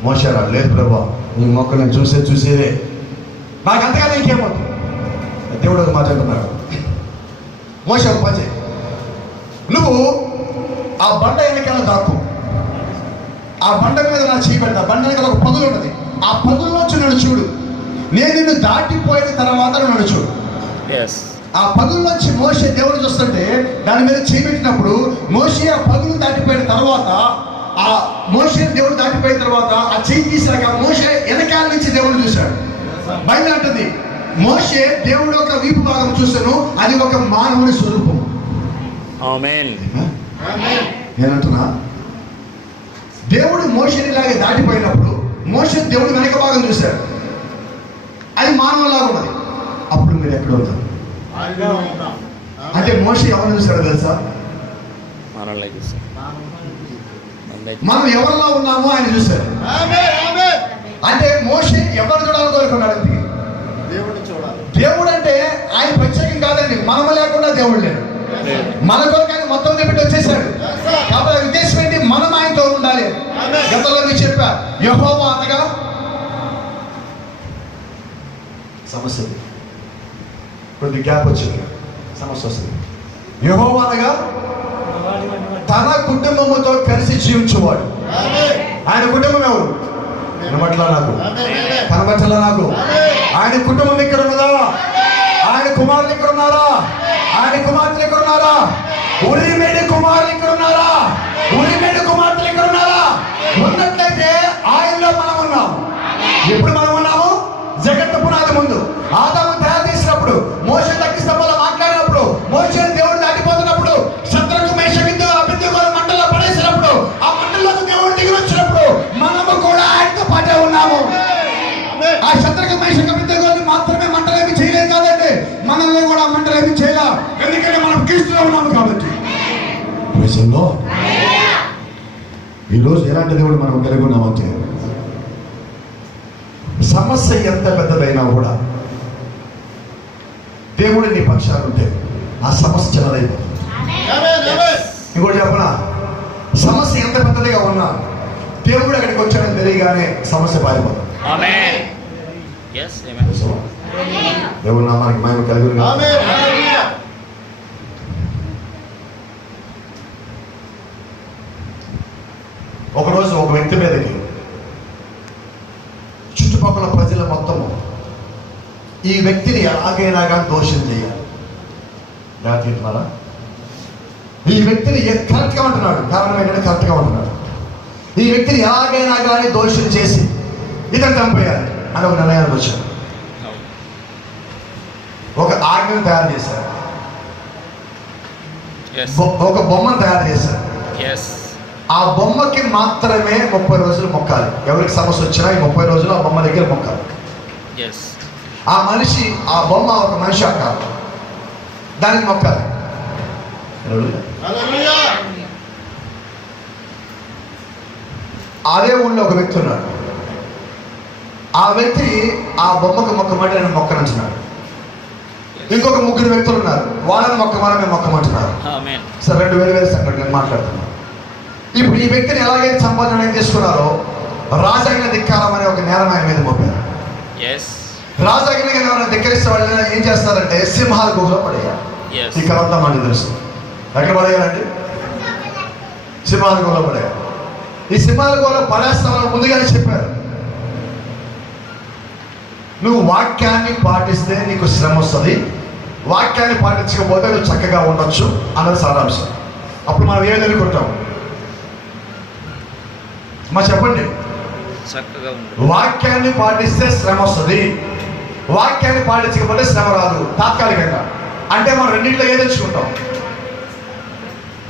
మోషే రాడు, లేదు ప్రభా నీ మొక్క నేను చూసేదే నాకు అంతగా ఇంకేమవుతుంది. దేవుడు ఒక మాట అంటున్నాడు, మోషే ఒక పని చేయి, నువ్వు ఆ బండ వెనకాల దాక్కు, ఆ బండ మీద నా చేయి పెడతా, బండ వెనకాల ఒక పగులు ఉన్నది, ఆ పగుల్లోంచి నన్ను చూడు, నేను నిన్ను దాటిపోయిన తర్వాత నన్ను చూడు. ఎస్. ఆ పగుల్లోంచి మోషే దేవుడు చూస్తుంటే దాని మీద చేయి పెట్టినప్పుడు మోషే ఆ పగులు దాటిపోయిన తర్వాత, ఆ మోషే దేవుడు దాటిపోయిన తర్వాత ఆ చేయి తీసాక మోషే వెనకాల నుంచి దేవుడు చూశాడు. బైబిల్ అంటుంది మోషే దేవుడు ఒక వీపు భాగం చూశాను, అది ఒక మానవుని స్వరూపం. ఆమేన్. నేనంటున్నా దేవుడు మోషేని ఇలాగే దాటిపోయినప్పుడు మోషే దేవుడు వెనక భాగం చూశాడు, అది మానవులాగా ఉన్నది. అప్పుడు మీరు ఎక్కడ ఉంటారు? అంటే మోషే ఎవరిని చూశాడు తెలుసా? మనల్ని చూస్తాం. మనం ఎవరిలా ఉన్నామో ఆయన చూశాడు. అంటే మోషే ఎవరు చూడాలని కోరుకున్నాడు? దేవుడిని చూడాలి. దేవుడు అంటే ఆయన ప్రత్యేకం కాదండి, మనము లేకుండా దేవుడు లేడు. మన కొరకు ఆయన మొత్తం పెట్టి వచ్చేసాడు. కాబట్టి ఉద్దేశం ఏంటి? మనం ఆయనతో ఉండాలి. గతంలో మీకు చెప్పా, యెహోవా అనగా సమస్య ఉంది. కొద్ది గ్యాప్ వచ్చింది, సమస్య వస్తుంది. యెహోవా అనగా తన కుటుంబముతో కలిసి జీవించేవాడు. ఆయన కుటుంబం ఎవరు? కనబట్లా నాకు, కనబట్టలా నాకు. ఆయన కుటుంబం ఇక్కడ ఉన్నదా? ఆయన కుమారులు ఇక్కడ ఉన్నారా? ఆయన కుమార్తెలు ఇక్కడ ఉన్నారా? ఉరిమేడి కుమారులు ఇక్కడ ఉన్నారా? ఉరిమేడి కుమార్తెలు ఇక్కడ ఉన్నారా? ఉన్నట్లయితే ఆయనలో మనం ఉన్నాము. ఎప్పుడు మనం ఉన్నాము? జగత్తు పునాది ముందు ఆదాము తయారు చేసినప్పుడు, మోషే తగ్గిస్తపల మాట్లాడినప్పుడు, మోషే దేవుడు దాటిపోతున్నప్పుడు, శత్రుకు మేషకు అభివృద్ధి మంటలో పడేసినప్పుడు, ఆ మంటల్లోకి దేవుడు దిగి వచ్చినప్పుడు మనము కూడా ఆయనతో పాటే ఉన్నాము. ఆ శత్రుకు మేషకు అభివృద్ధి మాత్రమే మంటలేమి చేయలేదు కాదండి, మనల్ని కూడా మంటలేమి చేయలే. ఎందుకంటే మనం క్రీస్తులో ఉన్నాము కాబట్టి. ఈరోజు ఎలాంటి దేవుడు మనం కలిగి ఉన్నామంటే, సమస్య ఎంత పెద్దదైనా కూడా దేవుడు నీ పక్షాలు ఉంటే ఆ సమస్య చిన్నదైపోతుంది. ఇంకోటి చెప్పనా, సమస్య ఎంత పెద్దదిగా ఉన్నా దేవుడు అక్కడికి వచ్చాడని తెలియగానే సమస్య పారిపోతుంది. ఆమేన్. ఎస్. ఆమేన్. దేవుడు నామానికి మహిమ కలుగును గాక. ఒకరోజు ఒక వ్యక్తి మీదకి చుట్టుపక్కల ప్రజల మొత్తము ఈ వ్యక్తిని ఎలాగైనా కానీ దోషం చేయాలి. జాతీయమారా ఈ వ్యక్తిని కరెక్ట్గా ఉంటున్నాడు, కారణం ఏంటంటే కరెక్ట్గా ఉంటున్నాడు. ఈ వ్యక్తిని ఎలాగైనా కానీ దోషం చేసి ఇతను చంపేయాలి అని ఒక నిర్ణయానికి వచ్చాడు. ఒక ఆజ్ఞను తయారు చేశారు, ఒక బొమ్మను తయారు చేశారు. ఆ బొమ్మకి మాత్రమే 30 రోజులు మొక్కాలి. ఎవరికి సమస్య వచ్చినా ఈ 30 రోజులు ఆ బొమ్మ దగ్గర మొక్కాలి. ఆ మనిషి, ఆ బొమ్మ ఒక మనిషి కాదు, దానికి మొక్కాలి. అదే ఊళ్ళో ఒక వ్యక్తి ఉన్నాడు. ఆ వ్యక్తి ఆ బొమ్మకు మొక్కమంటే నేను మొక్కనంటున్నాడు. ఇంకొక 3 వ్యక్తులు ఉన్నారు, వాళ్ళని మొక్కమని మేము మొక్కమంటున్నారు. సరే, 2 వేరు సంఘటన నేను మాట్లాడుతున్నాను. ఇప్పుడు ఈ వ్యక్తిని ఎలాగైతే సంపాదన చేసుకున్నారో రాజాగిన ధిక్కారం అనే ఒక నేరం ఆయన మీద మోపారు. రాజాగిన ఎవరైనా ధిక్కరిస్తే వాళ్ళు ఏం చేస్తారంటే సింహాల గుహలో పడేయాలి. ఈ కథంతా మనకు తెలుసు. ఎక్కడ పడేయాలండి? సింహాల గుహలో పడేయాలి. ఈ సింహాల గుహలో పడేస్తామని ముందుగానే చెప్పారు. నువ్వు వాక్యాన్ని పాటిస్తే నీకు శ్రమ వస్తుంది, వాక్యాన్ని పాటించకపోతే నువ్వు చక్కగా ఉండొచ్చు అన్నది సారాంశం. అప్పుడు మనం ఏం ఎదుర్కొంటాం? మా చెప్పండి. వాక్యాన్ని పాటిస్తే శ్రమ వస్తుంది, వాక్యాన్ని పాటించకపోతే శ్రమ రాదు. తాత్కాలికంగా అంటే మనం రెండింటిలో ఏది ఎంచుకుంటాం?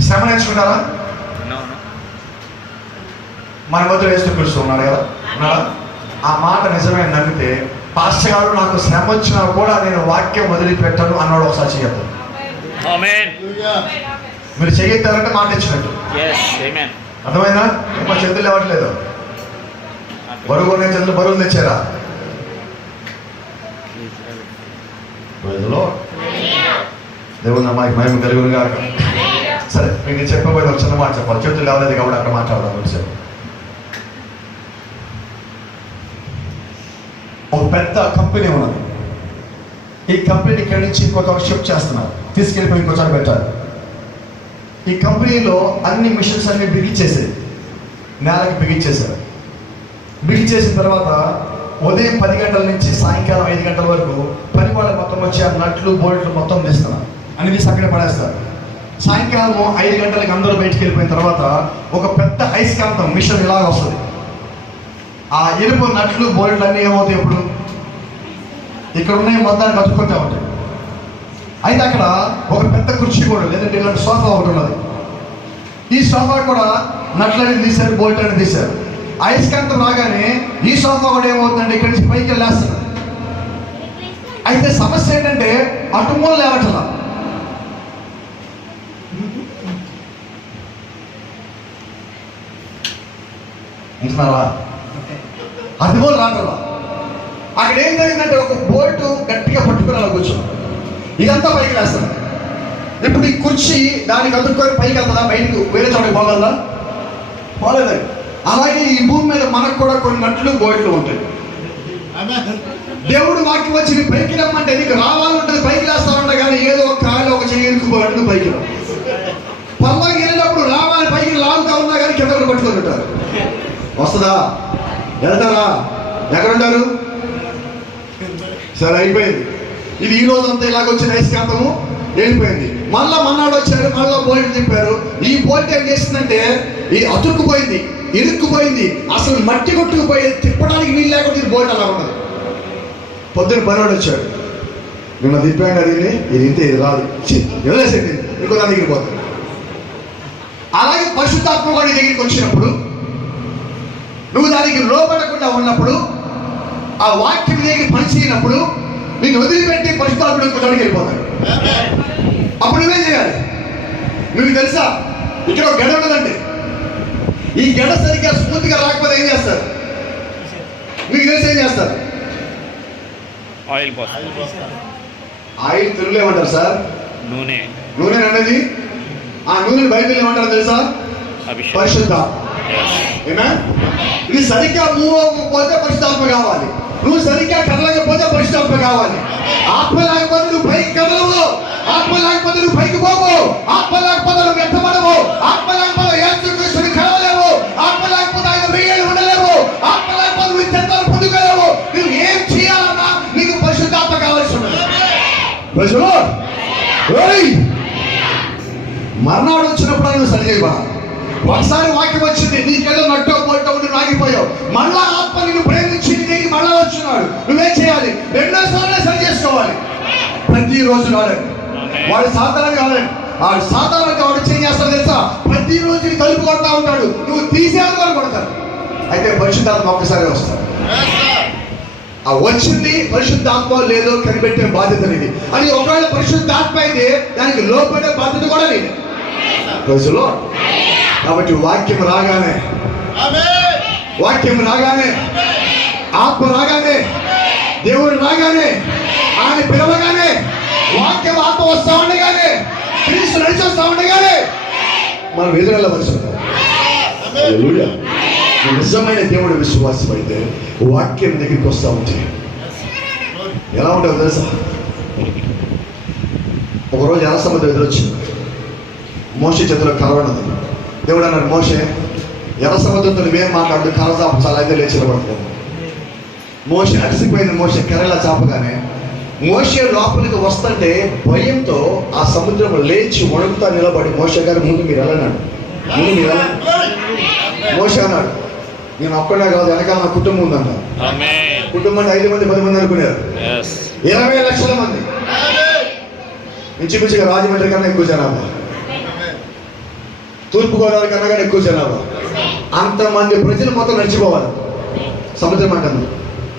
శ్రమ ఎంచుకుంటారా? మన మధ్య యేసుక్రీస్తు ఉన్నాడు కదా, ఉన్నాడా? ఆ మాట నిజమే నమ్మితే పాస్టర్ గారు నాకు శ్రమ వచ్చినా కూడా నేను వాక్యం వదిలిపెట్టను అన్నాడు. ఒకసారి చేయద్దు. మీరు చేయొద్దారంటే మాట ఇచ్చినట్టు. అర్థమైనా? మా చేతులు ఇవ్వట్లేదు. బరువు కొనే చేతులు బరువులు తెచ్చారా? దేవుడు అమ్మాయికి మహిమ కలుగును గాక. సరే, మీకు చెప్పబోయే ఒక చిన్న మాట చెప్పాలి. చేతులు లేవలేదు కాబట్టి అక్కడ మాట్లాడదాం వచ్చారు. ఒక పెద్ద కంపెనీ ఉన్నది. ఈ కంపెనీ ఇక్కడి నుంచి ఇంకొక షిఫ్ట్ చేస్తున్నారు, తీసుకెళ్ళిపోయి ఇంకో చోట పెట్టారు. ఈ కంపెనీలో అన్ని మిషన్స్ అన్ని బిగించేసాయి, నేలకి బిగించేశారు. బిగించేసిన తర్వాత ఉదయం 10 గంటల నుంచి సాయంకాలం 5 గంటల వరకు పని వాళ్ళ మొత్తం వచ్చి ఆ నట్లు బోల్ట్లు మొత్తం తీస్తున్నారు, అన్ని తీసి అక్కడే పడేస్తారు. సాయంకాలం 5 గంటలకి అందరూ బయటికి వెళ్ళిపోయిన తర్వాత ఒక పెద్ద అయస్కాంతం మిషన్ ఇలాగ వస్తుంది. ఆ ఇనుప నట్లు బోల్ట్లు అన్నీ ఏమవుతాయి, ఇప్పుడు ఇక్కడ ఉన్నాయి మొత్తాన్ని కట్టుకుంటూ ఉంటాయి. అయితే అక్కడ ఒక పెద్ద కుర్చీ కూడా, లేదంటే ఇలాంటి సోఫా ఒకటి ఉన్నది. ఈ సోఫా కూడా నట్లని తీశారు, బోల్ట్ అని తీశారు. అయస్కాంతం రాగానే ఈ సోఫా కూడా ఏమవుతుందంటే ఇక్కడి నుంచి పైకి వెళ్ళేస్తున్నారు. అయితే సమస్య ఏంటంటే అటుమూల లేవట్లా. అంటున్నారా? అటుమూల రావట్లా. అక్కడ ఏం జరిగిందంటే ఒక బోల్ట్ గట్టిగా పట్టుకుని అలా కూర్చోండి, ఇదంతా పైకి వేస్తుంది. ఇప్పుడు ఈ కుర్చీ దానికి అతుక్కొని పైకి వెళ్తుందా? బయటకు వేరే చోటకి పోగలదా? పోలేదండి. అలాగే ఈ భూమి మీద మనకు కూడా కొన్ని నట్లు బోల్ట్లు ఉంటాయి. దేవుడు వాక్యం వచ్చి నీ పైకి రమ్మంటే నీకు రావాలంటుంది, పైకి వేస్తా ఉంటా. కానీ ఏదో ఒక కాయలో ఒక చెయ్యి ఇరుక్కుపోతుంది, పైకి రా. పల్లకి వెళ్ళినప్పుడు రావాలి, పైకి లాగుతా ఉన్నా కానీ కింద పట్టుకొని ఉంటారు. వస్తుందా? వెళ్తారా? ఎక్కడుంటారు? సరే, అయిపోయింది. ఇది ఈ రోజు అంతా ఇలాగ వచ్చిన అయస్కాంతము వెళ్ళిపోయింది. మళ్ళా మన్నాడు వచ్చారు, మళ్ళా బోల్ట్ తిప్పారు. ఈ బోల్ట్ ఏం చేసిందంటే ఈ అతుక్కుపోయింది, ఇరుక్కుపోయింది, అసలు మట్టి కొట్టుకుపోయి తిప్పడానికి వీలు లేకుండా ఇది బోల్ట్ అలా ఉన్నది. పొద్దున్న పనివాడు వచ్చాడు, నిన్న తిప్పాం కదా ఇది ఇంతే, ఇది రాదు, వదిలేసేది, ఇంకో నా దగ్గరికి పోతుంది. అలాగే పరిశుద్ధాత్మ వాడి దగ్గరికి వచ్చినప్పుడు నువ్వు దానికి లోపడకుండా ఉన్నప్పుడు, ఆ వాక్యం దగ్గర పని చేయనప్పుడు నేను వదిలిపెట్టి పరిశుద్ధాత్ముడు ఇంకో చోటికి వెళ్ళిపోతాడు. అప్పుడు నువ్వేం చేయాలి? మీకు తెలుసా, ఇక్కడ ఒక గడ ఉన్నదండి. ఈ గడ సరిగ్గా స్మూత్గా రాకపోతే ఏం చేస్తారు? మీకు తెలిసి ఏం చేస్తారు? ఆయిల్ పోస్తారు. ఆయిల్ తెలుగులో ఏమంటారు సార్? నూనె. నూనె అనేది ఆ నూనె బైబిల్ ఏమంటారు తెలుసా? అభిషేకం. పరిశుద్ధ. ఏనా? ఇది సరిగ్గా మూవ్ అవ్వకపోతే పరిశుద్ధాత్మ కావాలి. నువ్వు సరిగ్గా కదలకపోతే పరిశుద్ధాత్మ కావాలి. ఆత్మ లేకపోతే నువ్వు పైకి కదలవు, ఆత్మ లేకపోతే నువ్వు పైకి పోవు, ఆత్మ లేకపోతే నువ్వు ఎత్తబడవు, ఆత్మ లేకపోతే యేసుక్రీస్తుని కలవలేవు, ఆత్మ లేకపోతే ఆయన వెయ్యేళ్ళు ఉండలేవు, ఆత్మ లేకపోతే నువ్వు చెత్తలు పొందుకోలేవు. నువ్వు ఏం చేయాలన్నా నీకు పరిశుద్ధాత్మ కావాల్సి ఉన్నది. మర్నాడు వచ్చినప్పుడు నువ్వు సరి చేయబడాలి. ఒకసారి వాక్యం వచ్చింది, నీకేదో నట్టో పోటో ఉండి ఆగిపోయావు. మళ్ళా ఆత్మ నిన్ను ప్రేమించి నీకు మళ్ళా వచ్చినాడు. నువ్వేం చేయాలి? రెండోసార్లు సరి చేసుకోవాలి. ప్రతిరోజు రాడండి వాడు సాధారణ కాదండి. వాడు సాధారణంగా వాడు చేస్తాడు తెలుసా? ప్రతిరోజు తలుపు కొడతా ఉంటాడు, నువ్వు తీసేయాలి వాళ్ళు కొడతారు. అయితే పరిశుద్ధాత్మ ఒక్కసారి వస్తాడు. ఆ వచ్చింది పరిశుద్ధాత్మ లేదో కనిపెట్టే బాధ్యత నీది. అని ఒకవేళ పరిశుద్ధాత్మ అయితే దానికి లోపడే బాధ్యత కూడా నీది. రోజులో కాబట్టి వాక్యం రాగానే, వాక్యం రాగానే, ఆత్మ రాగానే, దేవుడు రాగానే, ఆయన పిలవగానే, వాక్యం ఆత్మ వస్తా ఉండగానే, క్రీస్తు నడిచి వస్తా ఉండగానే మనం ఎదురెళ్ళవలసి ఉంటుంది. నిజమైన దేవుడు విశ్వాసం అయితే వాక్యం దగ్గరికి వస్తూ ఉంటే ఎలా ఉంటుంది తెలుసా? ఒకరోజు ఎర్ర సముద్రం ఎదురొచ్చింది, మోషే చేతిలో కర్ర ఉన్నది. దేవుడు అన్నాడు, మోషే ఎర్ర సముద్రంతో నువ్వేం మాట్లాడు, కర్ర చాప చాలా అయితే లేచి నిలబడుతుంది. మోషే అలసిపోయిన మోషే కర్రలా చాపగానే మోషే లోపలికి వస్తుంటే భయంతో ఆ సముద్రం లేచి వణుకుతా నిలబడి, మోషే గారు ముందు మీరు వెళ్ళన్నాడు, ముందు మీరు వెళ్ళండి. మోషే అన్నాడు, నేను ఒక్కడే కాదు, వెనకాల నా కుటుంబం ఉందన్నాడు. కుటుంబాన్ని 5 మంది 10 మంది అనుకున్నారు, 20 లక్షల మంది, ఇంచుమించుగా రాజమండ్రి కన్నా ఎక్కువ జనాభా, తూర్పుగోదావరి కన్నా కానీ ఎక్కువ జనాభా. అంతమంది ప్రజలు మొత్తం నడిచిపోవాలి. సముద్రం అంటుంది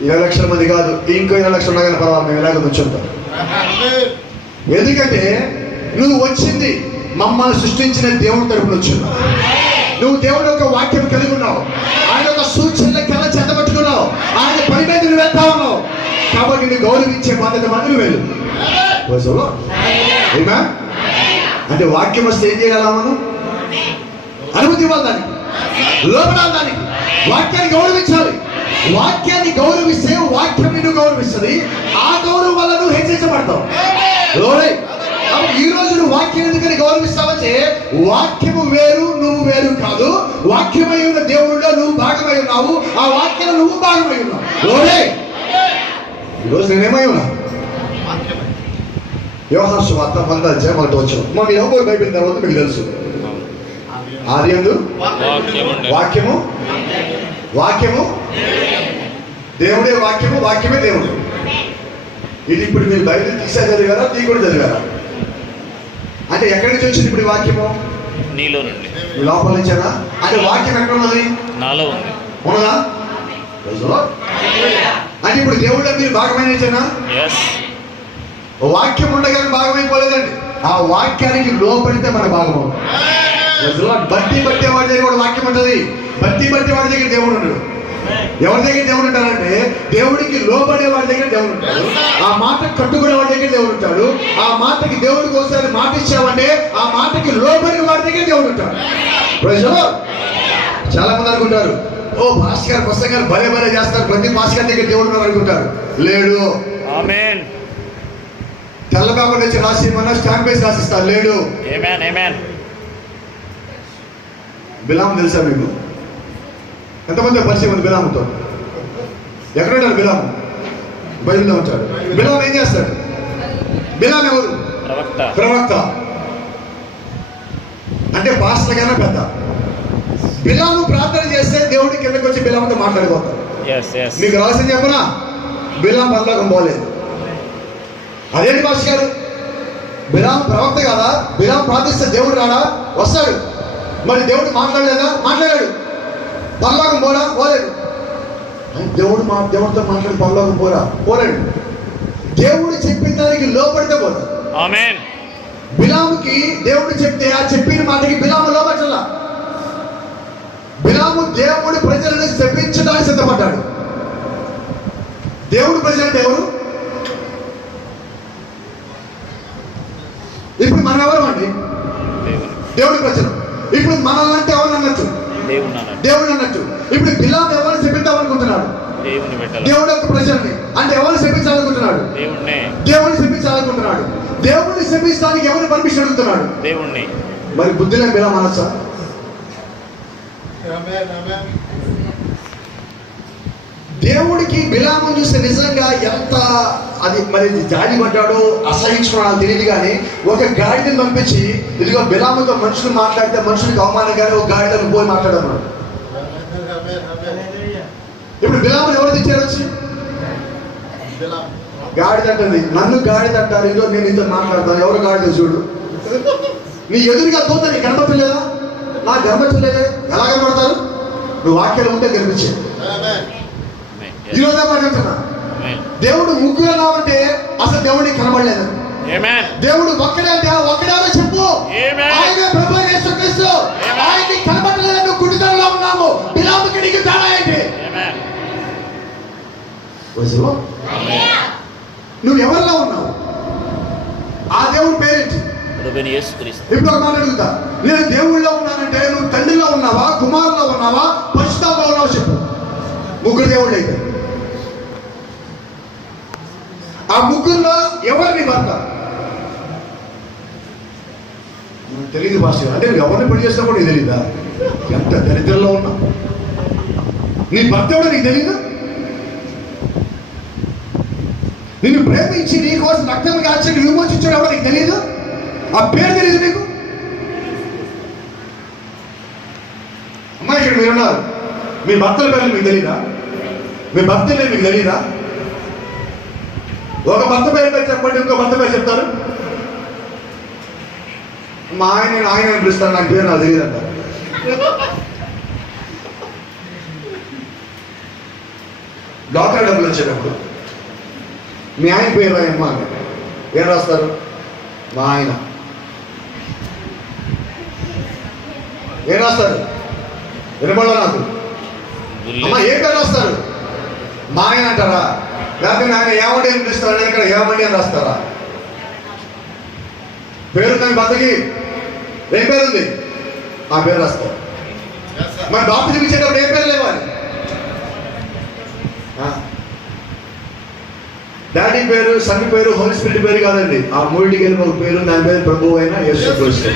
20 లక్షల మంది కాదు, ఇంకో 20 లక్షలు ఉన్నా కానీ పర్వాలేదు, మేము ఇలాగ నుంచుంటాం. ఎందుకంటే నువ్వు వచ్చింది మమ్మల్ని సృష్టించిన దేవుడి తరపున వచ్చింది. నువ్వు దేవుడి యొక్క వాక్యం కలిగి ఉన్నావు, ఆయన యొక్క సూచనల కళ చెందబట్టుకున్నావు, ఆయన పని మీద నువ్వు వెళ్తా ఉన్నావు. కాబట్టి నువ్వు గౌరవించే బాధ్యత మందులు వెళ్ళు. అంటే వాక్యం వస్తే ఏం చేయాలా? మనం అనుమతి ఇవ్వాలి, దానికి లోపడాలి, దానికి వాక్యాన్ని గౌరవించాలి. వాక్యాన్ని గౌరవిస్తే వాక్యం నిన్ను గౌరవిస్తుంది. ఆ గౌరవం వల్ల నువ్వు హెచ్చరించబడతావు. ఈ రోజు నువ్వు వాక్యం ఎందుకని గౌరవిస్తావంటే వాక్యము వేరు, నువ్వు వేరు కాదు. వాక్యమై ఉన్న దేవుడిలో నువ్వు భాగమై ఉన్నావు, ఆ వాక్యం నువ్వు భాగమై ఉన్నావు. ఈరోజు నేనేమై ఉన్నా? యోహాను సువార్త 10:1 మా మీ ఎవరు బైబిల్ తర్వాత మీకు తెలుసు. ఆదియందు వాక్యము, వాక్యము దేవుడే వాక్యము, వాక్యమే దేవుడు. ఇది ఇప్పుడు మీరు బైబిల్ తీసా చదివారా, తీయకుండా చదివారా? అంటే ఎక్కడి నుంచి వచ్చింది ఇప్పుడు వాక్యము? నీలో నుండి, లోపల నుంచేనా? అంటే వాక్యం ఎక్కడ ఉన్నది? నాలో ఉంది. ఉన్నదా? అంటే ఇప్పుడు దేవుళ్ళ మీరు భాగమైనచేనా? వాక్యం ఉండగానే భాగమైపోలేదండి. ఆ వాక్యానికి లోపడితే మన భాగం అవుతుంది. బట్టి పట్టే వాడి దగ్గర కూడా వాక్యం ఉంటుంది, బట్టి పట్టే వాడి దగ్గర దేవుడు ఉండడు. ఎవరి దగ్గర దేవుడు ఉంటారంటే దేవుడికి లోబడే వాడి దగ్గర దేవుడు ఉంటాడు. ఆ మాటకు కట్టుకునే వాడి దగ్గర దేవుడు ఉంటాడు. ఆ మాటకి దేవుడికి ఒకసారి మాట ఇచ్చామంటే ఆ మాటకి లోబడిన వాడి దగ్గర దేవుడు ఉంటాడు. చాలా మంది అనుకుంటారు, ఓ భాస్కర్ గారు పుస్తకం గారు భలే భలే చేస్తారు, ప్రతి భాస్కర్ గారి దగ్గర దేవుడు అనుకుంటారు. లేడు. తెల్ల పేపర్ నుంచి రాసి మన స్టాంప్ వేసి రాసిస్తారు. లేడు. బిలాం తెలుసా మీకు? ఎంతమంది పరిచయం ఉంది బిలాముతో? ఎక్కడ ఉంటాడు బిలాము? బైబిల్లో ఉంటాడు. బిలాం ఏం చేస్తాడు? బిలాం ఎవరు? ప్రవక్త. అంటే పాస్టర్ కన్నా పెద్ద. బిలాము ప్రార్థన చేస్తే దేవుడి కిందకి వచ్చి బిలాముతో మాట్లాడిపోతాడు. మీకు రహస్యం చెప్పనా? బిలాం పరలోకం పోలేదు. అదేంటి పాస్టర్ గారు, బిలాం ప్రవక్త కదా, బిలాం ప్రార్థిస్తే దేవుడు రాడా? వస్తాడు. మరి దేవుడు మాట్లాడలేదా? మాట్లాడాడు. పరలోకం పోరా? పోలేడు. దేవుడితో మాట్లాడి పరలోకం పోలేడు. దేవుడు చెప్పిన దానికి లోపడితే పోతాడు. బిలాముకి దేవుడు చెప్తే ఆ చెప్పిన మాటకి బిలాము లోపడలా. బిలాము దేవుడి ప్రజలను శపించడానికి సిద్ధపడ్డాడు. దేవుడు ప్రజలంటే ఎవరు? ఇప్పుడు మనం ఎవరు అండి? దేవుడి ప్రజలు. ఇప్పుడు మనల్ని అంటే ఎవరు అన్నట్టు? దేవుడు అన్నట్టు. ఇప్పుడు బిలాము ఎవరిని శపిద్దామనుకుంటున్నాడు? దేవుడు యొక్క ప్రజల్ని. అంటే ఎవరిని శపించాలనుకుంటున్నాడు? దేవుడిని శపించాలనుకుంటున్నాడు. దేవుడిని శపించడానికి ఎవరిని పర్మిషన్ అడుగుతున్నాడు? దేవుణ్ణి. మరి బుద్ధి లేని బిలాము అనొచ్చా? దేవుడికి బిలాము చూస్తే నిజంగా ఎంత అది మరి జాలి పడ్డాడో అసహించుకున్నాడో తెలియదు. కానీ ఒక గాడిదని పంపించి ఇదిగో బిలాముతో మనుషులు మాట్లాడితే మనుషులకు అవమానంగానే ఒక గాడిదను పోయి మాట్లాడమన్నాడు. ఇప్పుడు బిలాముని ఎవరు తెచ్చారు వచ్చి? గాడిద అంటుంది. నన్ను గాడిద అంటారు. ఇదో నేను నీతో మాట్లాడతాను. ఎవరు గాడిద చూడు. నీ ఎదురుగా దూత నీ కనబట్టలేదా? నాకు కనబట్టలేదే. ఎలా కనబడతారు? నువ్వు వాక్యాలు ఉంటే కనిపించే. ఈరోజే మాట్లాడుతున్నా. దేవుడు ముగ్గురు రావంటే అసలు దేవుడికి కనబడలేదు. దేవుడు ఒక్కడే అంటే ఒక్కడేమో చెప్పు. ఆయనే ప్రభువైన యేసుక్రీస్తు. ఆయన్ని కనబడలేదు. నువ్వు గుడితనంలో ఉన్నాము. బిలాముకి నీకు తేడా ఏంటి? నువ్వు ఎవరిలో ఉన్నావు? ఆ దేవుడి పేరేంటి? ఇప్పుడు ఒక మాట అడుగుతా. నేను దేవుళ్ళలో ఉన్నానంటే నువ్వు తండ్రిలో ఉన్నావా, కుమారులో ఉన్నావా, పరిశుద్ధాత్మలో ఉన్నావా చెప్పు. ముగ్గురు దేవుళ్ళు అయితే ఆ ముగ్గురులో ఎవరిని భర్త? తెలియదు భాష. అంటే నువ్వు ఎవరిని పెళ్లి చేసినా కూడా నీకు తెలీదా? ఎంత దరిద్రంలో ఉన్నా. నీ భర్త కూడా నీకు తెలీదు. నిన్ను ప్రేమించి నీ కోసం రక్తం కాల్చి విమోచించాడు ఎవరు నీకు తెలియదు. ఆ పేరు తెలియదు నీకు. అమ్మాయి ఇక్కడ మీరున్నారు. మీ భర్తల పేర్లు మీకు తెలీదా? మీ భర్త పేరు మీకు తెలీదా? ఒక భర్త పేరు చెప్పండి, ఇంకో భర్త పేరు చెప్తారు. మా ఆయన పిలుస్తాను, నాకు పేరు నాకు తెలియదు అంటారు. డాక్టర్ డబ్బులు వచ్చేటప్పుడు మీ ఆయన పేరు రాయమ్మా అని ఏం రాస్తారు? మా ఆయన. ఏం రాస్తారు? వినబడ నాకు. అమ్మ బుల్లెట్. ఏ పేరు రాస్తారు? మాయన అంటారా? లేకపోతే ఆయన ఏమండి అని పిలుస్తారా? ఇక్కడ ఏమండి అని రాస్తారా? పేరుందని బతకి ఏం పేరుంది? ఆ పేరు రాస్తారు. మరి బాప్తిజం ఇచ్చేటప్పుడు ఏ పేరు లేవాలి? డాడీ పేరు, సన్ పేరు, హోలీ స్పిరిట్ పేరు కాదండి. ఆ మూడింటికి వెళ్ళి ఒక పేరు, దాని పేరు ప్రభువు అయిన యేసుక్రీస్తు.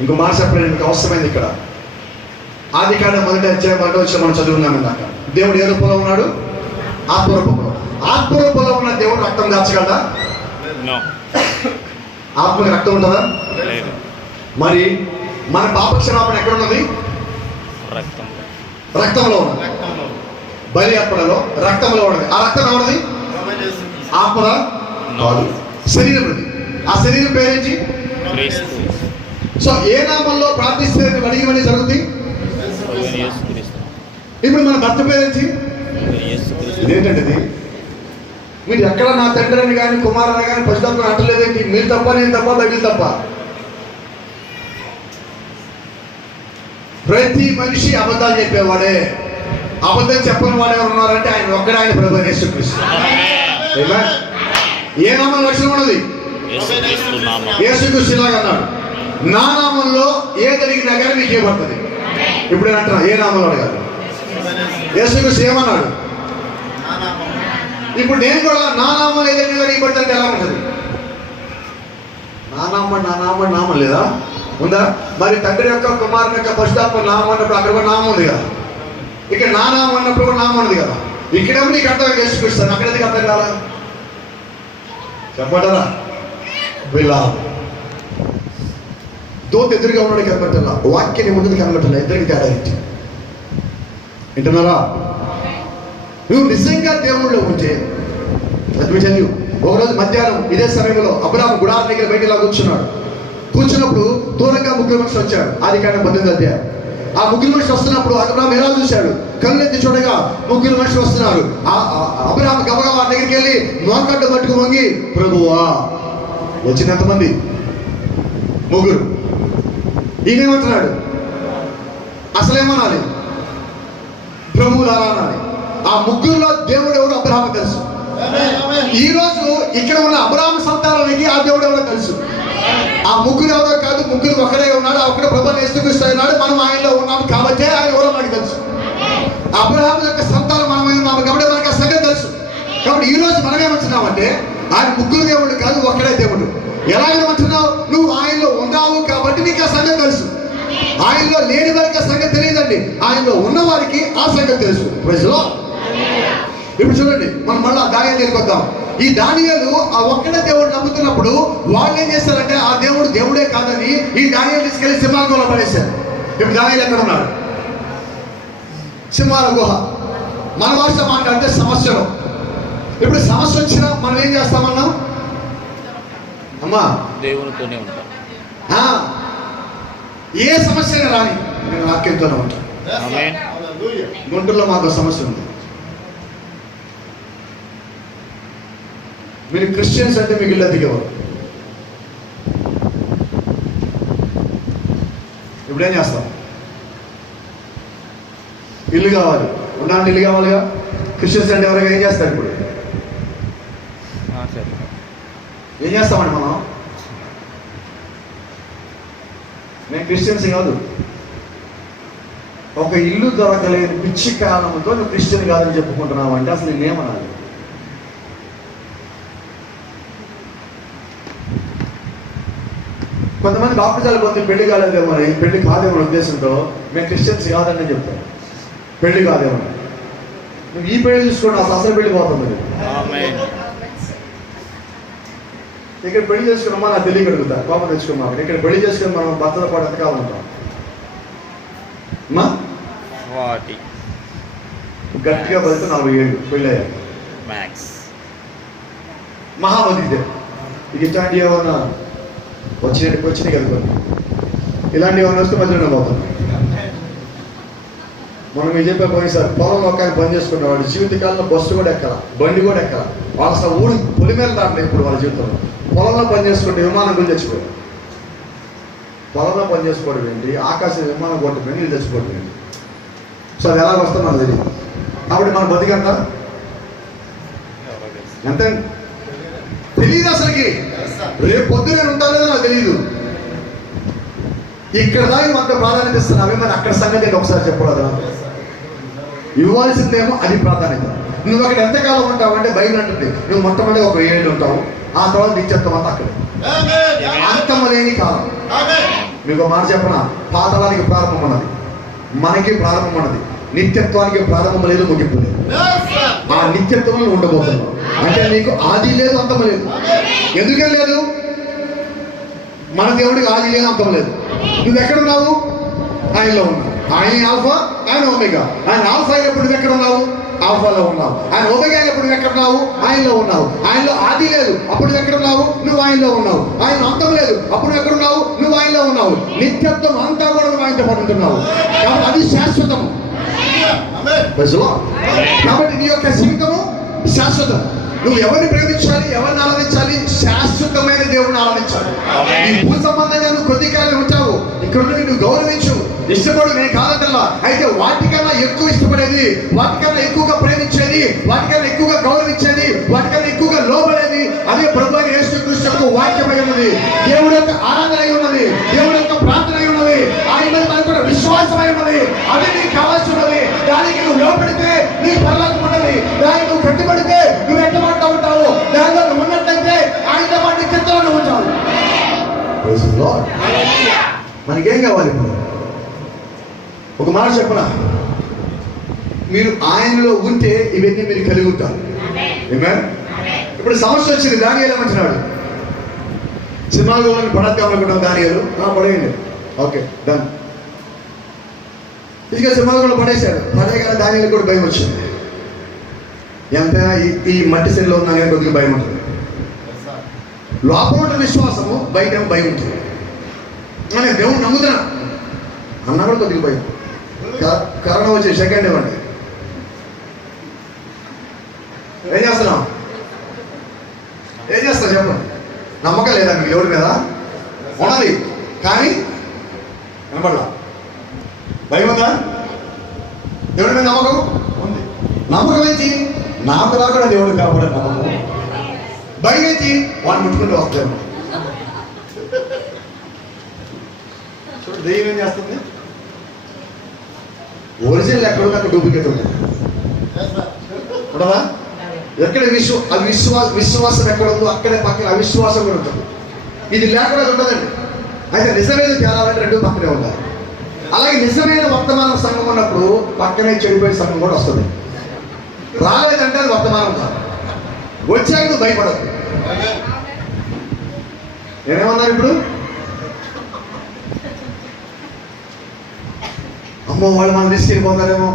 ఇంకో మాట చెప్పలేదు, మీకు అవసరమైంది ఇక్కడ. ఆది కాండం 1వ అధ్యాయం 1వ వచనం మనం చదువుకున్నాం ఇందాక. దేవుడు ఏ రూపంలో ఉన్నాడు? ఆత్మరూపంలో. ఆత్మరూపంలో ఉన్న దేవుడు రక్తం దాచగలడా? నో. ఆత్మకి రక్తం ఉంటుందా? లేదు. మరి మన పాప క్షమాపణ ఎక్కడ ఉన్నది? రక్తం. రక్తంలో ఉన్నది. బలి అర్పణలో రక్తంలో ఉన్నది. ఆ రక్తం ఎవరిది? ఆత్మదా? కాదు, శరీరం ఉంది. ఆ శరీరం పేరేంటి? క్రీస్తు. సో ఏ నామంలో ప్రార్థిస్తే అడిగివన్నీ జరుగుతుంది? యేసుక్రీస్తు. ఇప్పుడు మన భర్త పేరేంటి? యేసుక్రీస్తు. ఇదేంటండి ఇది? మీరు ఎక్కడ నా తండ్రి అని కానీ కుమారుని కానీ పశుధత్వం అంటలేదేంటి? మీరు తప్ప, నేను తప్ప, బైబిల్ తప్ప? ప్రతి మనిషి అబద్ధాలు చెప్పేవాడే. అబద్ధం చెప్పని వాడు ఎవరు ఉన్నారంటే ఆయన ఒక్కడే, ఆయన ప్రభువైన యేసుక్రీస్తు. ఆమేన్. ఏ నామం లక్షణం ఉన్నది? యేసుక్రీస్తు నామం. యేసుక్రీస్తు ఇలాగ అన్నాడు, నా నామంలో ఏది అడిగినా కానీ మీకు ఇవ్వబడుతుంది. ఇప్పుడు నేను అంటున్నా, ఏ నామంలో అడగాలి? యేసుక్రీస్తు ఏమన్నాడు? ఇప్పుడు నేను కూడా నా నామం ఏదైనా కానీ ఇవ్వబడుతుంది. ఎలా ఉంటుంది? నా నామం లేదా? ఉందా? మరి తండ్రి యొక్క, కుమారుని యొక్క, పరిశుద్ధాత్మ నామం అన్నప్పుడు అక్కడ కూడా నామం ఉంది కదా. ఇక్కడ నా నామం అన్నప్పుడు కూడా నామం ఉంది కదా. ఇక్కడేమో నీకు అర్థం చేసుకొస్తాను, అక్కడ ఎందుకు అర్థం కాదా? చెప్పటరా? వీళ్ళ దోత ఎదురుగా ఉన్నాడు కనబట్టలా, వాక్యాన్ని ముందు కనబట్టలా, ఇద్దరికి తేడా ఏంటి? వింటున్నారా? నువ్వు నిజంగా దేవుళ్ళో ఉంటే చదివి ఒకరోజు మధ్యాహ్నం ఇదే సమయంలో అబ్రాహాము గుడారం దగ్గర బయటలా కూర్చున్నప్పుడు దూరంగా ముగ్గురు మనుషులు వచ్చాడు. ఆది కాండం 18వ అధ్యాయం. ఆ ముగ్గురు మనుషులు వస్తున్నప్పుడు అబ్రాహాము ఎలా చూశాడు? కళ్ళెత్తి చూడగా ముగ్గురు మనుషులు వస్తున్నారు. అబ్రాహాము గబగబా దగ్గరికి వెళ్ళి మోకాళ్ళు పట్టుకు వంగి, ప్రభువా. వచ్చిన ఎంతమంది? ముగ్గురు. ఈయనేమంటున్నాడు? అసలేమనాలి? ప్రభువులారా అనాలి. ఆ ముగ్గురులో దేవుడు ఎవరు? అబ్రాహాము తెలుసు. ఈ రోజు ఇక్కడ ఉన్న అబ్రాహాము సంతానానికి ఆ దేవుడు ఎవరో తెలుసు. ఆ ముగ్గురు ఎవరో కాదు, ముగ్గురు ఒకడే ఉన్నాడు. ఒక్కడే ప్రభువుని యేసుక్రీస్తు ఉన్నాడు. మనం ఆయనలో ఉన్నాము కాబట్టి ఆయన ఎవరో మనకు తెలుసు. అబ్రాహాము యొక్క సంతానం మనమే ఉన్నాము కాబట్టి మనకు ఆ సంగతి తెలుసు. కాబట్టి ఈ రోజు మనం ఏమంటున్నామంటే ఆయన ముగ్గురు దేవుడు కాదు, ఒక్కడే దేవుడు. ఎలాగేమంటున్నావు? నువ్వు ఆయనలో ఉన్నావు కాబట్టి నీకు ఆ సంగతి తెలుసు. ఆయనలో లేని వారికి ఆ సంగతి తెలియదండి, ఆయనలో ఉన్న వారికి ఆ సంగతి తెలుసు. ప్రజలో ఇప్పుడు చూడండి, మనం మళ్ళీ దానియేలు దగ్గరికి వద్దాం. ఈ దానియేలు ఆ ఒక్కడే దేవుడు నమ్ముతున్నప్పుడు వాళ్ళు ఏం చేస్తారంటే ఆ దేవుడు దేవుడే కాదని ఈ దానియేలు తీసుకెళ్లి సింహాల గుహలో పడేశారు. ఇప్పుడు దానియేలు ఎక్కడ ఉన్నాడు? సింహాల గుహ. మన భాష మాట్లాడితే సమస్యలు. ఇప్పుడు సమస్య వచ్చినా మనం ఏం చేస్తామన్నా? అమ్మా, దేవునితోనే ఉంటాం. ఏ సమస్య రాని నేను వాక్యంతోనే ఉంటాను. ఆమేన్. గుంటూరులో మాకు సమస్య ఉంది. మీరు క్రిస్టియన్స్ అంటే మీకు ఇల్లు దిగేవారు. ఇప్పుడేం చేస్తాం? ఇల్లు కావాలి, ఉండడానికి ఇల్లు కావాలిగా. క్రిస్టియన్స్ అంటే ఎవరైనా ఏం చేస్తారు? ఇప్పుడు ఏం చేస్తామండి మనం? మేము క్రిస్టియన్స్ కాదు. ఒక ఇల్లు దొరకలేని పిచ్చి కాలంతో నువ్వు క్రిస్టియన్ కాదని చెప్పుకుంటున్నావు అంటే అసలు నేనేమనాలి? కొంతమంది బాప్టిజాలు పొంది పెళ్లి కాలేదేమో, పెళ్లి కాదేమో ఉద్దేశంతో మేము క్రిస్టియన్స్ కాదని చెప్తాను. పెళ్లి కాదేమో, నువ్వు ఈ పెళ్లి చూసుకోండి, అసలు పెళ్లి పోతుంది. ఇక్కడ పెళ్లి చేసుకున్నామా నాకు తెలియగలుగుతా, కోపం తెచ్చుకున్నాం. ఇక్కడ పెళ్లి చేసుకుని మనం భర్తల పాటు ఎంత కావాలంటాం? గట్టిగా పడితే 40 ఏళ్ళు పెళ్ళి అయ్యాక మహామతి ఇదే. ఇక ఇట్లాంటి ఏమన్నా వచ్చినాయి కనుకోండి, ఇలాంటి ఏమైనా వస్తే మధ్యలో పోతుంది. మనం ఏం చెప్పా పోయి సార్, పొలంలో ఒక ఆయన పని చేసుకునేవాడు జీవితకాలంలో బస్సు కూడా ఎక్కల, బండి కూడా ఎక్కల. వాళ్ళ అసలు ఊరు పొలి మీద దాంట్లో ఇప్పుడు వాళ్ళ జీవితంలో పొలంలో పని చేసుకుంటే విమానం గురించి చచ్చిపోయాడు. పొలంలో పని చేసుకోవడం ఏంటి, ఆకాశ విమానం కొట్టడం ఏంటి, ఇది తెచ్చుకోవడం ఏంటి. సో అది ఎలా వస్తుందో మనకు తెలియదు. కాబట్టి మన బతికంత ఎంత తెలియదు అసలుకి. రేపు పొద్దున నేను ఉంటాను లేదో నాకు తెలియదు. ఇక్కడ దాకా అంత ప్రాధాన్యత ఇస్తున్నావే, మరి అక్కడ సంగతి ఏంటి ఒకసారి చెప్పకూడదు. ఇవ్వాల్సిందేమో అది ప్రాధాన్యత. నువ్వు అక్కడ ఎంతకాలం ఉంటావు అంటే బైబిల్ అంటుంది, నువ్వు మొట్టమొదటి ఒక 7 ఏళ్ళు ఉంటావు, ఆ తర్వాత నిత్యత్వం అంతా అక్కడే. అంతము లేని కాలం. మీకు మాట చెప్పన, పాతాళానికి ప్రారంభం ఉన్నది, మనకి ప్రారంభం ఉన్నది, నిత్యత్వానికి ప్రారంభం లేదు, ముగింపు లేదు. ఆ నిత్యత్వంలో ఉండబోతున్నావు అంటే నీకు ఆది లేదు, అంతం లేదు. ఎందుకని లేదు? మన దేవుడికి ఆది లేదు, అంతం లేదు. నువ్వు ఎక్కడున్నావు? ఆయనలో ఉన్నావు. ఆయన ఆల్ఫా, ఆయన ఒమేగా. ఆయన ఆల్ఫా అయినప్పుడు నువ్వు ఎక్కడ ఉన్నావు? ఆల్ఫాలో ఉన్నావు. ఆయన ఒమేగా అయినప్పుడు నువ్వు ఎక్కడ ఉన్నావు? ఆయనలో ఉన్నావు. ఆయనలో ఆది లేదు, అప్పుడు నువ్వు ఎక్కడ ఉన్నావు? నువ్వు ఆయనలో ఉన్నావు. ఆయన అంతం లేదు, అప్పుడు ఎక్కడ ఉన్నావు? నువ్వు ఆయనలో ఉన్నావు. నిత్యత్వం అంతా కూడా నువ్వు ఆయనతో పడుతున్నావు. కాబట్టి అది శాశ్వతము. కాబట్టి నీ యొక్క జీవితము శాశ్వతం. నువ్వు ఎవరిని ప్రేమించాలి, ఎవరిని ఆరాధించాలి? శాశ్వతమైన దేవుడిని ఆరాధించాలి. ఈ భూ సంబంధంగా నువ్వు కొద్ది కాలం ఉంటావు, ఇక్కడ నువ్వు గౌరవించు, ఇష్టపడు, నేను కాదల్లా. అయితే వాటికన్నా ఎక్కువ ఇష్టపడేది, వాటికన్నా ఎక్కువగా ప్రేమించేది, వాటికన్నా ఎక్కువగా గౌరవించేది, వాటికన్నా ఎక్కువగా లోబడేది అదే ప్రభువైన యేసుక్రీస్తు యొక్క వాక్యమై ఉన్నది, దేవుడి యొక్క ఆరాధన అయి ఉన్నది, దేవుడి యొక్క ప్రార్థన అయి ఉన్నది, ఆయన మీద మనకు విశ్వాసమై ఉన్నది. అది నీకు కావాల్సి ఉన్నది. దానికి నువ్వు లోపడితే నీ పరలోకం ఉన్నది. దానికి నువ్వు కట్టుబడితే నువ్వు ఎంత మాట ఉంటావు. దానిలో నువ్వు ఉన్నట్లయితే ఆయనతో పాటు చిత్రంలో ఉంటావు. మనకేం కావాలి? ఇప్పుడు ఒక మాట చెప్పనా, మీరు ఆయనలో ఉంటే ఇవన్నీ మీరు కలిగి ఉంటారు. ఇప్పుడు సమస్య వచ్చింది, దానియేలు ఏమంటున్నాడు? సింహాలను పడద్దామనుకుంటాం. దానియేలు పడేయండి, ఓకే డన్. ఇదిగా సింహాలను పడేశాడు. పడేయగానే దానియేలు కూడా భయం వచ్చింది. ఎంతైనా ఈ మట్టి శరీరంలో ఉన్నా కానీ కొద్దిగా భయం ఉంటుంది. లోపల ఉంటుంది విశ్వాసము, బయట భయం ఉంటుంది. నేను దేవుడు నమ్ముతున్నా అన్నా కూడా కొద్దిగా భయం. కరోనా వచ్చి సెకండ్ ఇవ్వండి, ఏం చేస్తున్నావు? ఏం చేస్తావు చెప్పండి. నమ్మకం లేదా మీకు దేవుడి మీద? ఉన్నది, కానీ వినపడలా. భయం ఉందా? దేవుడి మీద నమ్మకం ఉంది. నమ్మకం ఏంటి? నాకు రాకుండా దేవుడు కాపాడే నమ్మకం. భయం ఏంటి? వాడిని ముట్టుకుంటూ వస్తాను. చూడు దెయ్యం ఏం చేస్తుంది? ఒరిజినల్ ఎక్కడుంది అక్కడ డూప్లికేట్ ఉంటుంది. ఉండదా? ఎక్కడ విశ్వాసం ఎక్కడ ఉందో అక్కడే పక్కన అవిశ్వాసం కూడా ఉంటుంది. ఇది లేకుండా ఉండదండి. అయితే నిజమైన తేలాలంటే రెండు పక్కనే ఉండాలి. అలాగే నిజమైన వర్తమానం సంఘం ఉన్నప్పుడు పక్కనే చెడిపోయే సంఘం కూడా వస్తుంది. రాలేదంటే అది వర్తమానం కాదు. వచ్చాక నువ్వు భయపడద్దు. నేనేమన్నారు ఇప్పుడు? అమ్మో వాళ్ళు మనం తీసుకెళ్ళిపోతారేమో.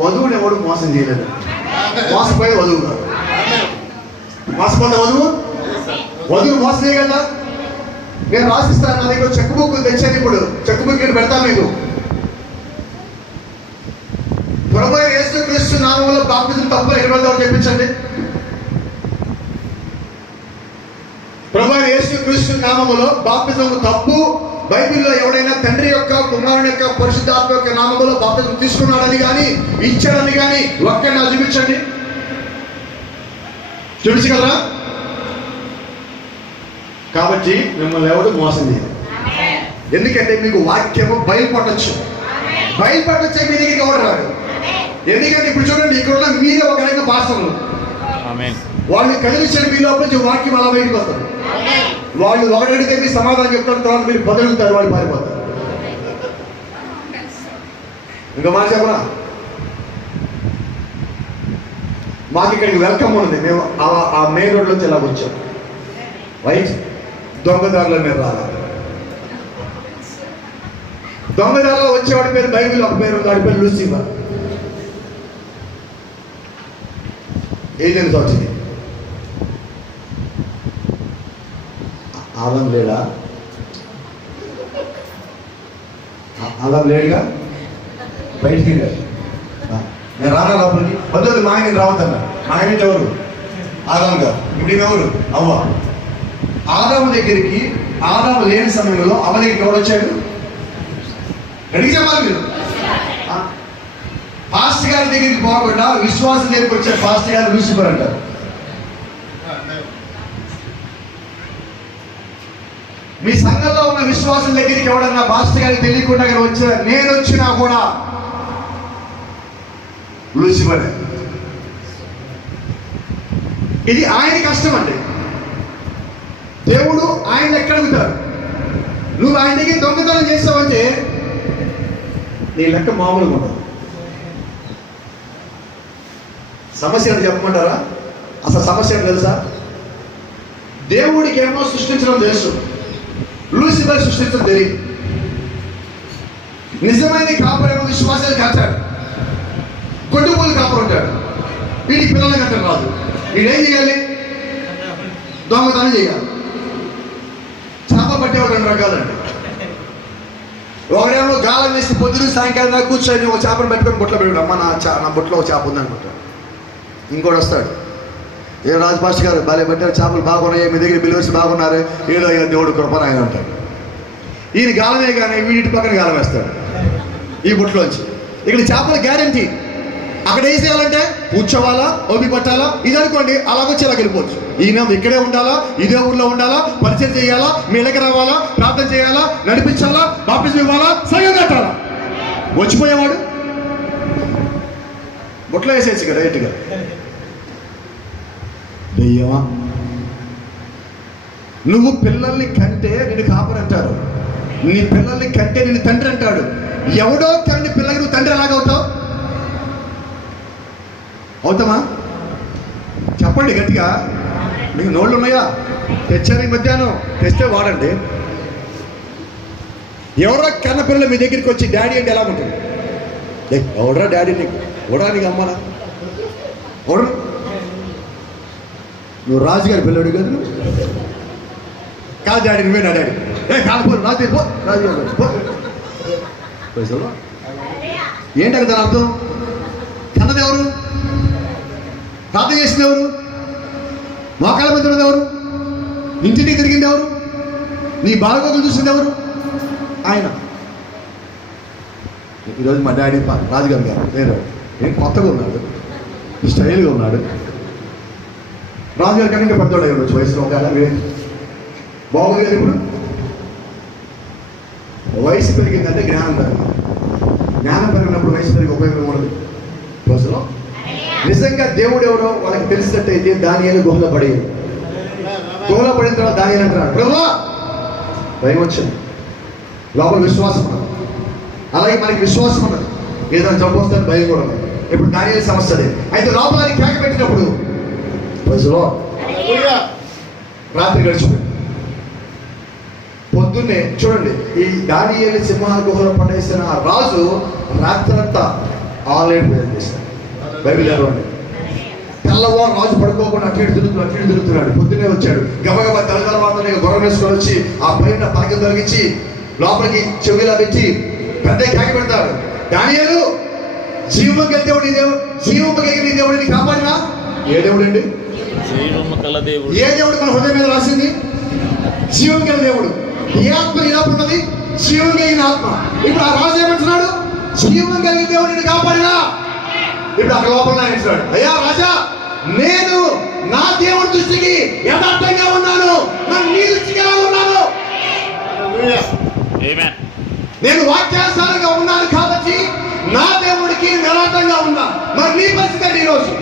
వధువుని ఎవడు మోసం చేయలేదు. మోసపోయే వధువు కాదు. మోసపోతే వధువు మోసం చేయగలరా? నేను రాసిస్తాను, నా దగ్గర చెక్ బుక్ తెచ్చాను. ఇప్పుడు చెక్ బుక్ పెడతాను మీకు. ప్రభువైన యేసుక్రీస్తు నామములో బాప్తిజం తప్పు ఎటువంటి చెప్పించండి. ప్రభువైన యేసుక్రీస్తు నామములో బాప్తిజం తప్పు. బైబిల్లో ఎవడైనా తండ్రి యొక్క, కుమారుని యొక్క, పరిశుద్ధాత్మ యొక్క నామములో బాప్తిజం తీసుకున్నాడని కానీ ఇచ్చాడని కానీ ఒక్కడిని చూపించండి. చూపించగలరా? కాబట్టి మిమ్మల్ని ఎవడు మోసం చేయదు. ఎందుకంటే మీకు వాక్యము బయలుపడచ్చు. బయలుపడచ్చే మీ దగ్గరికి ఎవడు రాడు. ఎందుకంటే ఇప్పుడు చూడండి, ఇక్కడ ఉన్న మీరే ఒక రకమైన భాషలు, వాళ్ళు కలిగించండి. మీ లోపల నుంచి వాక్యం అలా బయటకు వస్తారు. వాళ్ళు ఒకటడితే మీ సమాధానం చెప్తారు, తర్వాత మీరు బదులుతారు, వాళ్ళు పారిపోతారు. ఇంకా మాట చెప్పరా? మాకు ఇక్కడికి వెల్కమ్ ఉన్నది. మేము ఆ మెయిన్ రోడ్ నుంచి ఇలా వచ్చాం. రైట్, దొంగదారుల మీద రావాలి. దొంగదారులో వచ్చేవాడి పేరు బైబిల్ ఒక పేరు ఉంది, వాడి పేరు లూసిఫర్. ఏదైనా వచ్చింది. ఆదం లేడా? ఆదం లేడుగా, బయటికి నేను రానా లోపలికి. వద్దు, మా ఆయన రావద్దన్నా. మా ఆయన ఎవరు? ఆదం గారు. ఇప్పుడు ఎవరు? అవ్వ. ఆదాము దగ్గరికి ఆదాము లేని సమయంలో అవనికి ఎవడు వచ్చాడు? అడిగి చెప్పాలి మీరు. పాస్టర్ గారి దగ్గరికి పోకుండా విశ్వాసం దగ్గరికి వచ్చే పాస్టర్ గారు లూసిఫర్ అంటారు. మీ సంఘంలో ఉన్న విశ్వాసం దగ్గరికి ఎవడన్నా పాస్టర్ గారికి తెలియకుండా వచ్చా, నేను వచ్చినా కూడా లూసిఫర్. ఇది ఆయన కష్టం అండి. దేవుడు ఆయన ఎక్కడ అడుగుతాడు? నువ్వు ఆయన దగ్గర దొంగతనం చేస్తావంటే నీ లెక్క మామూలుగా ఉండదు. సమస్య అని చెప్పమంటారా? అసలు సమస్య ఏంటి తెలుసా? దేవుడికి ఏమో సృష్టించడం తెలుసు, లూసిఫర్ సృష్టించడం తెలియదు. నిజమైన కాపరేమో విశ్వాసాలు కట్టాడు, గొడ్డుపూలు కాపరు ఉంటాడు. వీడికి పిల్లలు కట్టడం రాదు. వీడేం చేయాలి? దొంగతనం చేయాలి. చేప పట్టేవాడు 2 రకాలండి. ఒకడేమో గాలం వేసి పొద్దున సాయంకాలం దాకా కూర్చొని ఒక చేపను పెట్టుకొని బుట్టలో పెట్టుడు. అమ్మ నా బుట్టలో ఒక చేప ఉందనుకుంటాడు. ఇంకోటి వస్తాడు, ఏ రాజపాష్ గారు బాలే పట్టారు, చేపలు బాగున్నాయి, మీ దగ్గర బిల్వర్స్ బాగున్నారు, ఏదో దేవుడు కృపనాయన అంటాడు. ఈయన గాలమే కానీ వీటి పక్కన గాలం వేస్తాడు ఈ బుట్టలోంచి. ఇక్కడ చేపల గ్యారంటీ. అక్కడ ఏం చేయాలంటే కూర్చోవాలా, ఓపి పట్టాలా, ఇది అనుకోండి అలాగొచ్చి ఇలా వెళ్ళిపోవచ్చు. ఈయన ఇక్కడే ఉండాలా, ఇదే ఊర్లో ఉండాలా, పరిచయం చేయాలా, మీ ఇళ్ళకి రావాలా, ప్రార్థన చేయాలా, నడిపించాలా, బాప్టిజం ఇవ్వాలా, సంఘం కట్టాలా. వచ్చిపోయేవాడు బుట్టలో వేసేసి కదా డైరెక్ట్గా. దెయ్యమా? నువ్వు పిల్లల్ని కంటే నిన్ను కాపరి అంటారు, నీ పిల్లల్ని కంటే నిన్ను తండ్రి అంటాడు. ఎవడో కంటే పిల్లలకి నువ్వు తండ్రి ఎలాగవుతావు? అవుతామా? చెప్పండి గట్టిగా. మీకు నోళ్ళు ఉన్నాయా? తెచ్చాను ఈ మధ్యాహ్నం, తెస్తే వాడండి. ఎవరో కన్న పిల్లలు మీ దగ్గరికి వచ్చి డాడీ అంటే ఎలా ఉంటుంది? ఎవడరా డాడీ? నీకు ఎవడా? నీకు అమ్మనా? ఎవడు? నువ్వు రాజుగారి పిల్లడు కదా. కాదు డాడీ, నువ్వే నా డాడీ. కాదు రాజు పో, రాజుగారు పో. ఏంటి దాని అర్థం? కన్నది ఎవరు? ప్రార్థన చేసింది ఎవరు? మోకాళ్ళ మీద ఉన్నది ఎవరు? ఇంటికి తిరిగింది ఎవరు? నీ బాగోగులు చూసింది ఎవరు? ఆయన. ఈరోజు మా డాడీ రాజుగారు గారు లేరు, ఏం కొత్తగా ఉన్నాడు, స్టైల్గా ఉన్నాడు. రాజుగారి కన్నా ఇంకా పెద్దోడు అయ్యి ఉండొచ్చు వయసులో. ఒక బాగోలేదు. ఇప్పుడు వయసు పెరిగిందంటే జ్ఞానం పెరిగింది. జ్ఞానం పెరిగినప్పుడు వయసు పెరిగి ఉపయోగం ఉండదు. రోజులో నిజంగా దేవుడు ఎవరో వాళ్ళకి తెలిసినట్టయితే దానియేలు గుహలో పడి, గుహలో పడిన తర్వాత దానియేలు అంటున్నాడు, ప్రభువా భయం వచ్చింది, లోపల విశ్వాసం ఉన్నది. అలాగే మనకి విశ్వాసం ఉన్నది, ఏదైనా జబ్బు వస్తుంది భయం కూడా ఉంది. ఇప్పుడు దానియేలు సమస్య అదే. అయితే లోపల కేక పెట్టినప్పుడు రోజులో రాత్రి గడిచిపోయింది. పొద్దున్నే చూడండి, ఈ దానియేలు సింహాల గుహలో పడేసిన రాజు రాత్రంతా ఆన్లైన్ ప్రయత్నం చేశాడు. బైబిల్ చదవండి. తెల్లవారు రాజు పడుకోకుండా అటు ఇటు తిరుగుతున్నాడు. పొద్దున్నే వచ్చాడు, గబగబా తెల్లవారుతోనే గొర్రెం వేసుకొని వచ్చి ఆ పైన పలకం తొలగించి లోపలికి చెవిలా పెట్టి పెద్ద కేక పెడతాడు, దానియేలు జీవము కలిగిన దేవుడు, జీవము కలిగిన దేవుడు నీ కాపాడినా. ఏ దేవుడు అండి? ఏ దేవుడు మన హృదయం మీద రాసింది? జీవం కలిగిన దేవుడు. ఏ ఆత్మ ఈ లోపల ఉన్నది? జీవం కలిగిన ఆత్మ. ఇప్పుడు ఆ రాజు ఏమంటున్నాడు? జీవం కలిగిన దేవుడు నిన్ను కాపాడినా. ఇప్పుడు అక్కడ లోపల అంటున్నాడు, అయ్యా రాజా, నేను నా దేవుడి దృష్టికి యథార్థంగా ఉన్నాను, నీ దృష్టికి ఎలా ఉన్నాను? నేను వాక్యానుసారంగా ఉన్నాను కాబట్టి నా దేవుడికి యథార్థంగా ఉన్నా. మరి నీ పరిస్థితి ఈరోజు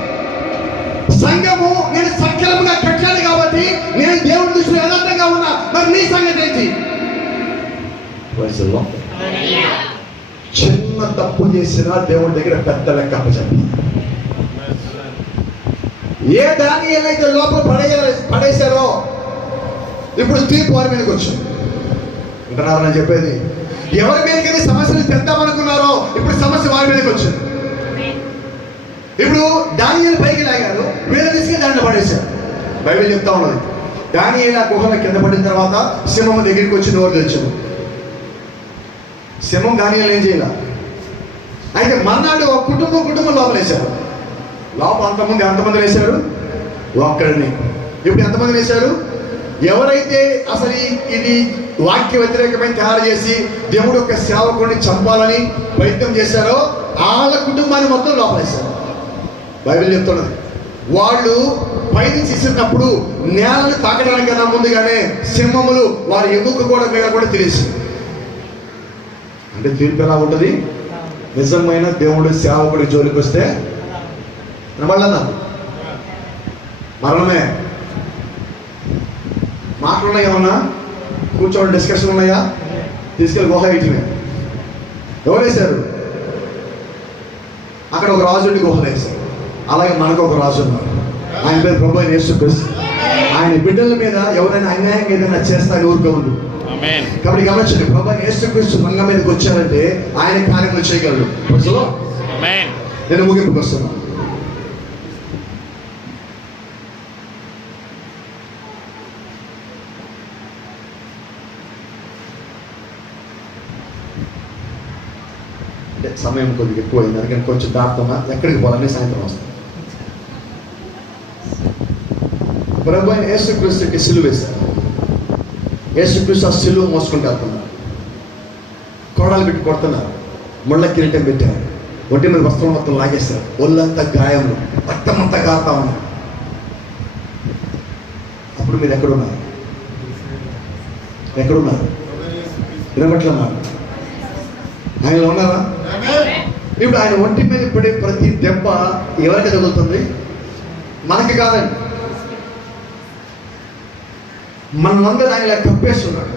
సంఘము నేను సక్రమంగా కట్టాను కాబట్టి నేను దేవుడి దృష్టిలో యథార్థంగా ఉన్నా. మరి నీ సంగతి ఏంటి? చిన్న తప్పు చేసినా దేవుడి దగ్గర పెద్ద లెక్క అప్పచెప్పాలి. ఏ దాన్ని ఏదైతే లోపల పడేశారో ఇప్పుడు తీర్పు వారి మీదకి వచ్చింది. వింటున్నారని చెప్పేది. ఎవరి మీదకి సమస్యలు తెద్దామనుకున్నారో ఇప్పుడు సమస్య వారి మీదకి వచ్చింది. ఇప్పుడు దానియేలు పైకి లాగారు, వీళ్ళు తీసుకుని దాంట్లో పడేశారు. బైబిల్ చెప్తా ఉన్నది, దానియేలు ఆ గుహలో కింద పడిన తర్వాత సింహం దగ్గరికి వచ్చి నోరు తెచ్చాడు. సింహం దానియేలు ఏం చేయాల. అయితే మర్నాడు ఒక కుటుంబం లోపల వేశారు. లోపల ఎంతమంది వేశారు? ఒక్కడిని. ఇప్పుడు ఎంతమంది వేశారు? ఎవరైతే అసలు ఇది వాక్య వ్యతిరేకమైన తయారు చేసి దేవుడు యొక్క సేవకుడిని చంపాలని ప్రయత్నం చేశారో వాళ్ళ కుటుంబాన్ని మొత్తం లోపలేశారు. బైబిల్ చెప్తున్నది వాళ్ళు పైనుంచి ఇసిరినప్పుడు నేలను తాకడానికన్నా ముందుగానే సింహములు వారి ఎముక కూడా మీద కూడా తెలిసి. అంటే తీర్పు ఎలా ఉంటుంది? నిజమైన దేవుడు సేవకుడి జోలికి వస్తే వినబడన్నా మరణమే. మాటలు ఉన్నాయా? ఏమన్నా కూర్చోండి, డిస్కషన్ ఉన్నాయా? తీసుకెళ్ళి గుహ ఇటువే ఎవరు వేశారు? అక్కడ ఒక రాజుడి గుహలు వేశారు. అలాగే మనకు ఒక రాజు ఉన్నారు, ఆయన పేరు ప్రభు అయిన యేసుక్రీస్తు. ఆయన బిడ్డల మీద ఎవరైనా అన్యాయంగా ఏదైనా చేస్తారని ఊరుకోవద్దు. కాబట్టి గమనించండి, ప్రభు అయిన యేసుక్రీస్తు రంగం మీదకి వచ్చారంటే ఆయన కార్యములు చేయగలరు. నేను ముగింపుకి వస్తున్నాను. సమయం కొద్దిగా ఎక్కువ అయింది, అందుకని కొంచెం దాటుతున్నా. ఎక్కడికి పోవాలని సాయంత్రం వస్తాం. ప్రభు అయిన యేసుక్రీస్తుకి సిలువ వేశారు. యేసుక్రీస్తు ఆ సిలువ మోసుకుంటూ వెళ్తున్నారు. కోడలు పెట్టి కొడుతున్నారు, ముళ్ళ కిరీటం పెట్టారు, ఒంటి మీద వస్త్రం మొత్తం లాగేస్తారు, ఒళ్ళంతా గాయములు, రక్తమంతా కారుతా ఉన్నారు. అప్పుడు మీరు ఎక్కడున్నారు? ఎక్కడున్నారు? వినబట్లున్నారు? ఆయనలో ఉన్నారా? ఇప్పుడు ఆయన ఒంటి మీద పడే ప్రతి దెబ్బ ఎవరికి తగులుతుంది? మనకి కాదండి. మనమందరూ ఆయన ఇలా కప్పేస్తున్నాడు.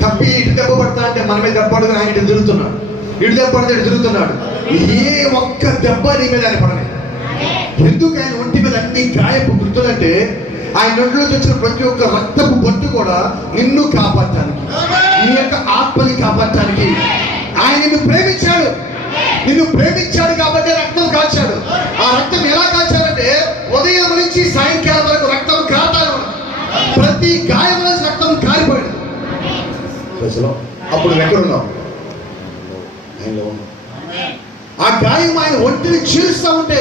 కప్పి ఇటు దెబ్బ పడతా అంటే మన మీద దెబ్బ పడుతుంది, ఆయన ఇటు తిరుగుతున్నాడు. ఇటు దెబ్బ పడితే ఇటు తిరుగుతున్నాడు. ఏ ఒక్క దెబ్బ నీ మీద ఆయన పడలేదు. ఎందుకు ఆయన ఒంటి మీద అన్ని గాయపు గుర్తులంటే ఆయన నోట్లో వచ్చిన ప్రతి ఒక్క రక్తపు బొట్టు కూడా నిన్ను కాపాడటానికి, నీ యొక్క ఆత్మని కాపాడటానికి. ఆయన నిన్ను ప్రేమించాడు. నిన్ను ప్రేమించాడు కాబట్టి రక్తం కాల్చాడు. ఆ రక్తం ఎలా కాల్చాడంటే ఉదయం నుంచి సాయంకాలం వరకు రక్తం కాటాడు. ప్రతి గాయం నుంచి రక్తం కారిపోయాడు. అప్పుడు ఎక్కడున్నావు? ఆయనలో ఉన్నావు. ఆ గాయం ఆయన ఒంటిని చీలుస్తూ ఉంటే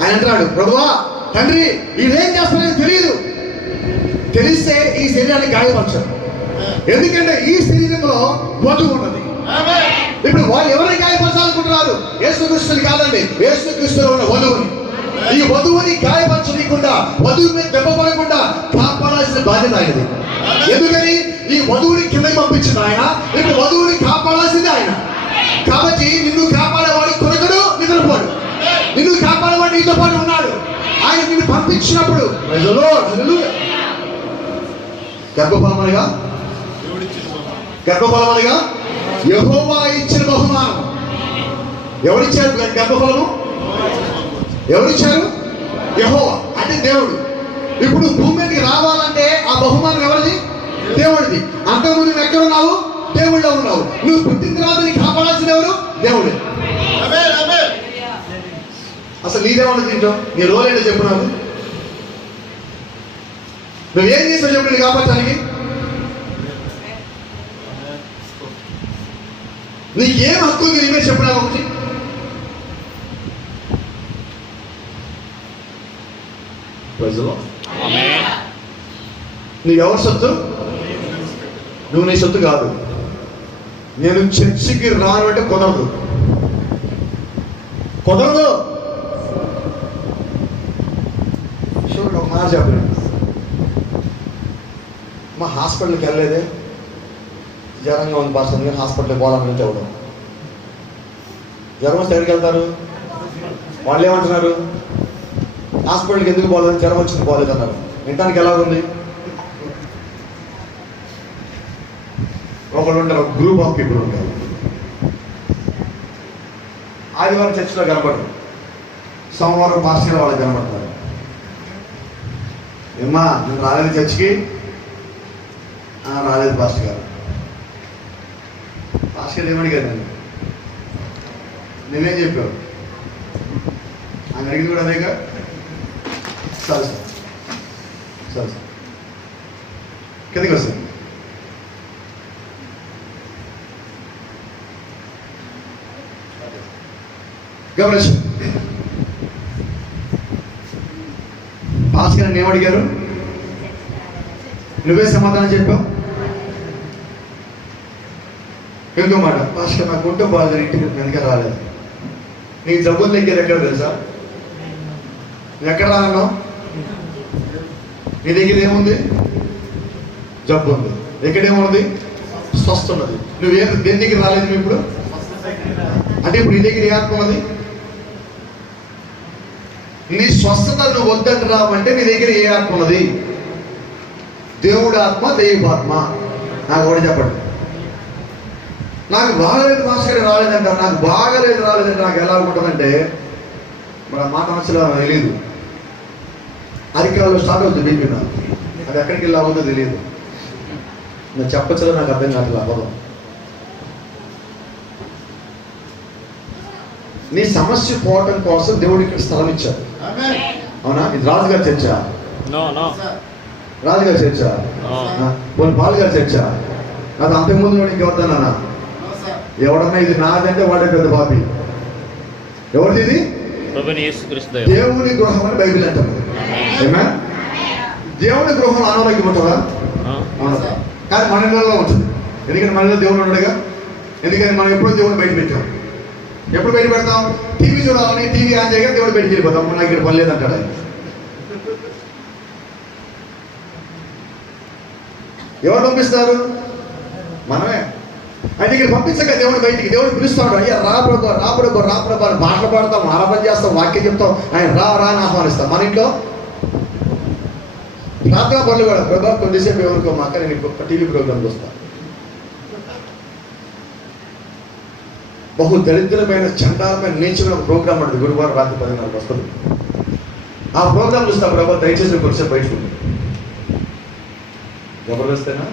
ఆయన అంటున్నాడు, ప్రభువా తండ్రి ఇదేం చేస్తానని తెలియదు. తెలిస్తే ఈ శరీరాన్ని గాయపరచారు. ఎందుకంటే ఈ శరీరంలో వధువు ఉన్నది. ఇప్పుడు వాళ్ళు ఎవరిని గాయపరచాలనుకుంటున్నారు? యేసుక్రీస్తుని కాదండి, యేసుక్రీస్తులో ఉన్న వధువుని. ఈ వధువుని గాయపరచకుండా, వధువు మీద దెబ్బ పడకుండా కాపాడాల్సిన బాధ్యత ఆయనది. ఎందుకని? ఈ వధువుని కిందకి పంపించిన ఆయన, ఇప్పుడు వధువుని కాపాడాల్సింది ఆయన. కాబట్టి నిన్ను కాపాడేవాడు కొరకడు, నిద్రపోడు. నిన్ను కాపాడేవాడు నీతో పాటు ఉన్నాడు. ఆయన నిన్ను పంపించినప్పుడు గర్భఫలమనగా యెహోవా ఇచ్చిన బహుమానం. ఎవరిచ్చారు గర్భఫలము? ఎవరిచ్చారు? యెహోవా అంటే దేవుడు. ఇప్పుడు భూమి మీదకి రావాలంటే ఆ బహుమానం ఎవరిది? దేవుడిది. అంతకుముందు నువ్వు ఎక్కడున్నావు? దేవుడిలో ఉన్నావు. నువ్వు పుట్టిన తర్వాత నీకు కాపాడాల్సిన ఎవరు? దేవుడు. అసలు నీదేమన్నా తింటో నీ రోల్ ఏంటో చెప్పు నాకు. నువ్వేం చేసావు చెప్పు నేను కాపాడటానికి? నీకేం హక్కు నీ మీద చెప్పినా ఒకటి. నీ ఎవరి సొత్తు? నువ్వు నీ సొత్తు కాదు. నేను చర్చికి రాను అంటే కుదరదు. చూడండి, ఒక మాట చెప్పలేదు. మా హాస్పిటల్కి వెళ్ళలేదే, జ్వరంగా ఉంది పాస్ అందుకని హాస్పిటల్కి పోవాలని చెప్పడం. జ్వరం వస్తే ఎక్కడికి వెళ్తారు? వాళ్ళు ఏమంటున్నారు? హాస్పిటల్కి ఎందుకు పోలేదని, జ్వరం వచ్చింది పోలేదు అన్నారు. వినటానికి ఎలా ఉంది? ఒకళ్ళు ఉంటారు, ఒక గ్రూప్ ఆఫ్ పీపుల్ ఉంటారు. ఆదివారం చర్చిలో కనపడరు, సోమవారం పాస్టర్ వాళ్ళకి కనపడతారు. ఏమ్మా నేను రాలేదు చర్చికి? రాలేదు పాస్టర్ గారు. పాస్టర్ గారు ఏమడిగారు? నేను నువ్వేం చెప్పావు? ఆయన అడిగింది కూడా అదేగా. సరే సార్, సరే సార్, కిందకి వస్తాను. గమనించు, భాస్కర్ ఏమడిగారు? నువ్వే సమాధానం చెప్పావు. ఇంకో మాట, పాస్టర్ నాకు ఉంటే బాగా ఇంటికి వెనక రాలేదు. నీకు జబ్బులు దగ్గర ఎక్కడ తెలుసా? నువ్వు ఎక్కడ రానన్నావు? నీ దగ్గర ఏముంది? జబ్బు ఉంది. ఎక్కడేమున్నది? స్వస్థ ఉన్నది. దేని దగ్గర రాలేదు నువ్వు ఇప్పుడు? అంటే ఇప్పుడు నీ దగ్గర ఏ ఆత్మ ఉన్నది? నీ స్వస్థత నువ్వు వద్దంట రావంటే నీ దగ్గర ఏ ఆత్మ ఉన్నది? దేవుడు ఆత్మ, దైవాత్మ. నాకు కూడా చెప్పండి. నాకు బాగలేదు మాస్టర్ రాలేదంటారు. నాకు రాలేదంటే నాకు ఎలా ఉంటుందంటే, మన మాట మనసులో తెలియదు. అరికాల్లో స్టార్ట్ అవుతుంది బీపీ. నాకు అది ఎక్కడికి వెళ్ళి అవ్వదో తెలియదు. నేను చెప్పచ్చలో నాకు అర్థం కావట్లేదు అవ్వదు. నీ సమస్య పోవటం కోసం దేవుడు ఇక్కడ స్థలం ఇచ్చాడు. అవునా? ఇది రాజుగారి చర్చ? రాజుగారి చర్చ? పాలు గారి చర్చ? అది అంతకుముందు ఇంకెవరిదన్నా? ఎవడన్నా ఇది నాదంటే వాడే పెద్ద బాబీ. ఎవరిది ఇది? దేవుని గృహం అని బైబిల్ అంటారు. దేవుని గృహం అనారోగ్యం ఉంటుందా? కానీ మన ఇళ్ళలో ఉంటుంది. ఎందుకంటే మన ఇళ్ళలో దేవుడు ఉండడుగా. ఎందుకని మనం ఎప్పుడో దేవుడిని బయట పెట్టాం. ఎప్పుడు బయట పెడతాం? టీవీ చూడాలని టీవీ ఆన్ చేయగా దేవుడు బయటికి వెళ్ళిపోతాం. నాకు ఇక్కడ పని లేదంటాడు ఆయన. ఎవరు పంపిస్తారు? మనమే. అయితే ఇక్కడ పంపించక దేవుడు బయటికి. దేవుడు పిలుస్తాడు, అయ్యా రా ప్రభు, రా ప్రభు, రా ప్రభు అని పాటలు పాడతాం, ఆరాధన చేస్తాం, వాక్యం చెప్తాం, ఆయన రా రా అని ఆహ్వానిస్తాం. మన ఇంట్లో ప్రార్థనా పనులు కూడా, ప్రభా కొద్దిసేపు ఎవరికో మా అక్క నేను టీవీ ప్రోగ్రామ్కి వస్తాను. బహు దరిద్రమైన చండాలమైన నేర్చుకున్న ప్రోగ్రామ్ ఉంటుంది. గురువారం రాత్రి 10:30 వస్తుంది. ఆ ప్రోగ్రామ్ చూస్తా, ప్రభా దయచేసి కొంచెం బయటకు. జబర్దస్తేనా?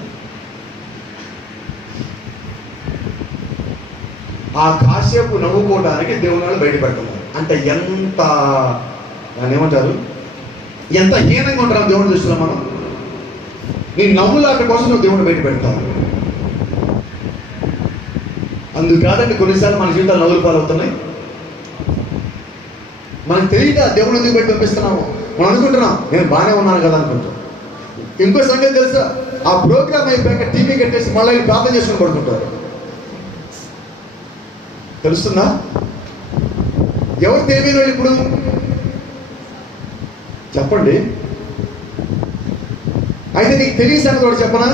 ఆ కాసేపు నవ్వుకోవడానికి దేవుని వాళ్ళు బయట పెడుతున్నారు. అంటే ఎంత దాన్ని ఏమంటారు, ఎంత హీనంగా ఉంటారు దేవుని దృష్టిలో మనం. నీ నవ్వులాట కోసం నువ్వు దేవుని బయట పెడతావు. అందుకు కాదండి కొన్నిసార్లు మన జీవితాలు నవ్వులు పాలవుతున్నాయి. మనకు తెలియక దేవుని ఎందుకు బయట పంపిస్తున్నాము. మనం అనుకుంటున్నాం నేను బాగానే ఉన్నాను కదా అనుకుంటాం. ఇంకో సంగతి తెలుసా? ఆ ప్రోగ్రామ్ అయిపోయాక టీవీ కట్టేసి మళ్ళీ ప్రార్థన చేసుకుని పడుకుంటారు. తెలుస్తుందా? ఎవరు తెలియని వాళ్ళు ఇప్పుడు చెప్పండి. అయితే నీకు తెలియని సంగతి కూడా చెప్పనా?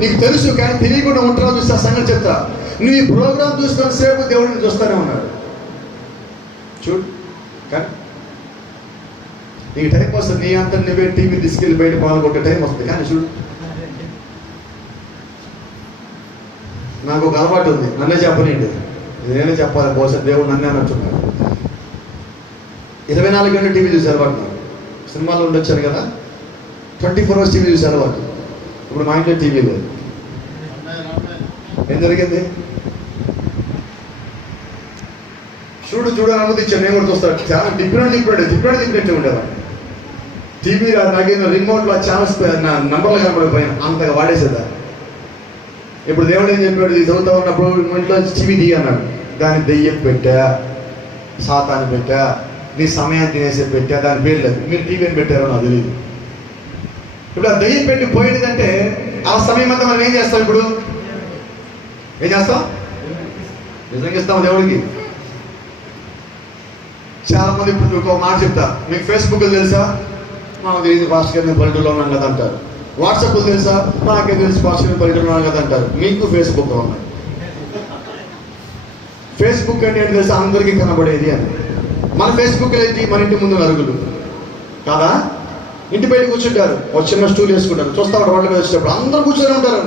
నీకు తెలుసు కానీ తెలియకుండా ఉంటావు. చూస్తే ఆ సంగతి చెప్తా. నువ్వు ఈ ప్రోగ్రామ్ చూస్తున్న సేపు దేవుడిని చూస్తూనే ఉన్నాడు. చూడు, కానీ నీకు టైం వస్తుంది. నీ అంతా నువ్వే టీవీ తీసుకెళ్ళి బయట పాల్గొట్టే టైం వస్తుంది. కానీ చూడు, నాకు ఒక అలవాటు ఉంది. నన్నే చెప్పనండి, నేనే చెప్పాలి. బహుశా దేవుడు నన్నే అనొచ్చున్నాడు. 24 గంటలు టీవీ చూసే అలవాటు నాకు. సినిమాలో ఉండొచ్చాను కదా, 24 hours టీవీ చూసే అలవాటు. ఇప్పుడు మా ఇంట్లో టీవీ లేదు. ఏం జరిగింది? చూడు అని అనుమతిచ్చాను. నేను కూడా చూస్తాను. చాలా తిప్పినట్టు ఉండేవాడు. టీవీ నాకేమో రిమోట్లో ఛానల్స్ నంబర్లు కనబడిపోయాను. అంతగా వాడేసేదా. ఇప్పుడు దేవుడు ఏం చెప్పాడు? ఇది చదువుతా ఉన్నప్పుడు ఇంట్లో టీవీ టీ అన్నాడు. దాన్ని దెయ్యం పెట్టా, సాతాన్ని పెట్టా, నీ సమయాన్ని తినేసి పెట్టా, దాని పేరు లేదు. మీరు టీవీని పెట్టారో నాకు తెలియదు. ఇప్పుడు ఆ దెయ్యం పెట్టి పోయేదంటే ఆ సమయం అంతా మనం ఏం చేస్తాం? ఇప్పుడు ఏం చేస్తాం? నిజంగా ఇస్తాం దేవుడికి. చాలా మంది ఇప్పుడు ఒక మాట చెప్తా, మీకు ఫేస్బుక్ తెలుసా? మాకు తెలియదు పాస్టర్ గారు, మేము పల్లెటూరులో ఉన్నాం కదా అంటారు. వాట్సాప్ తెలుసా? నాకే తెలుసు పాస్టర్ గారు, పల్లెటూరులో ఉన్నాం కదా అంటారు. మీకు ఫేస్బుక్ ఉన్నాయి. ఫేస్బుక్ అంటే ఏంటి తెలుసా? అందరికీ కనబడేది అని. మన ఫేస్బుక్ ఏంటి? మన ఇంటి ముందు నరుగులు కాదా? ఇంటి బయట కూర్చుంటారు, ఒక చిన్న స్టూల్ వేసుకుంటారు, చూస్తా ఉంటారు. వాళ్ళ మీద వచ్చేటప్పుడు అందరూ కూర్చొని ఉంటారు.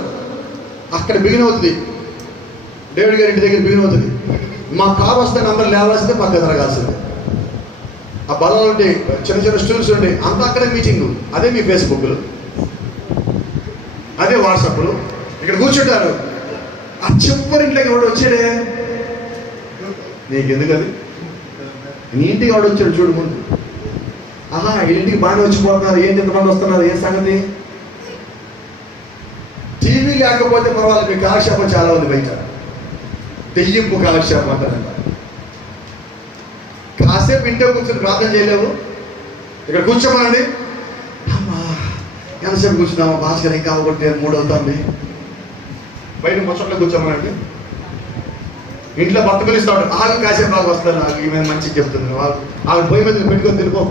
అక్కడ బిగిన్ అవుతుంది. డేవిడ్ గారి ఇంటి దగ్గర బిగిన్ అవుతుంది. మా కారు వస్తే అందరూ లేవాల్సిందే, మాకు ఎదరగాల్సిందే. ఆ బలాలు ఉండి చిన్న స్టూల్స్ ఉండి అంతా అక్కడే మీటింగ్. అదే మీ ఫేస్బుక్లు, అదే వాట్సాప్లు. ఇక్కడ కూర్చుంటారు. ఆ చివరి ఇంట్లోకి ఎవడు వచ్చాడే, నీకు ఎందుకు అది? నీ ఇంటికి ఎవడు వచ్చాడు చూడు ముందు. ఆహా, ఇంటికి బాగానే వచ్చిపోతున్నారు, ఏంటి ఎంతమంది వస్తున్నారు, ఏం సంగతి? టీవీ లేకపోతే పర్వాలేదు, మీ కాలక్షేపం చాలా ఉంది బయట. తెయ్యింపు కాలక్షేపం అంటారంట. కాసేపు ఇంట్లో కూర్చొని ప్రార్థన చేయలేవు. ఇక్కడ కూర్చోమనండి, అమ్మా ఎంతసేపు కూర్చున్నామా భాస్కర్ ఇంకా ఒకటి 3 అవుతుంది, బయట ముచ్చట్లో కూర్చోమనండి. ఇంట్లో భర్త పిలుస్తాడు, ఆగు కాసేపు బాగా వస్తారు, నాకు ఈమె మంచిగా చెప్తుంది, ఆగు పొయ్యి మీద పెట్టుకొని తిరుపో,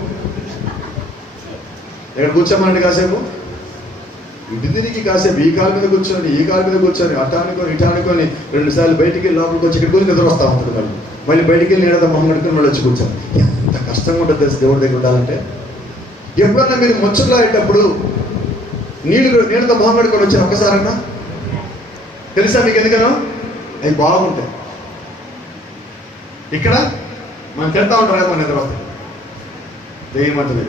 ఇక్కడ కూర్చోమనండి కాసేపు. ఇంటి తిరిగి కాసేపు ఈ కాలు మీద కూర్చొని ఈ కాలు మీద కూర్చొని అటా అనుకొని ఇటా అనుకొని 2 సార్లు బయటికి వెళ్ళి లోపలికి వచ్చి ఇక్కడ కూర్చొని నిద్ర వస్తూ ఉంటుంది. మళ్ళీ బయటికి వెళ్ళి నీడతో మొహం కడుకొని మళ్ళీ వచ్చి కూర్చొని ఎంత కష్టంగా ఉంటుంది తెలుసు దేవుడి దగ్గర ఉండాలంటే. ఎప్పుడన్నా మీరు ముచ్చట్లో అయ్యేటప్పుడు నీళ్ళతో మొహం కడుకొని వచ్చారు ఒక్కసారన్నా? తెలుసా మీకు ఎందుకనో? అవి బాగుంటాయి. ఇక్కడ మనం తిడతా ఉంటారు కదా మన నిద్ర వస్తాయి. దెయ్యమంటది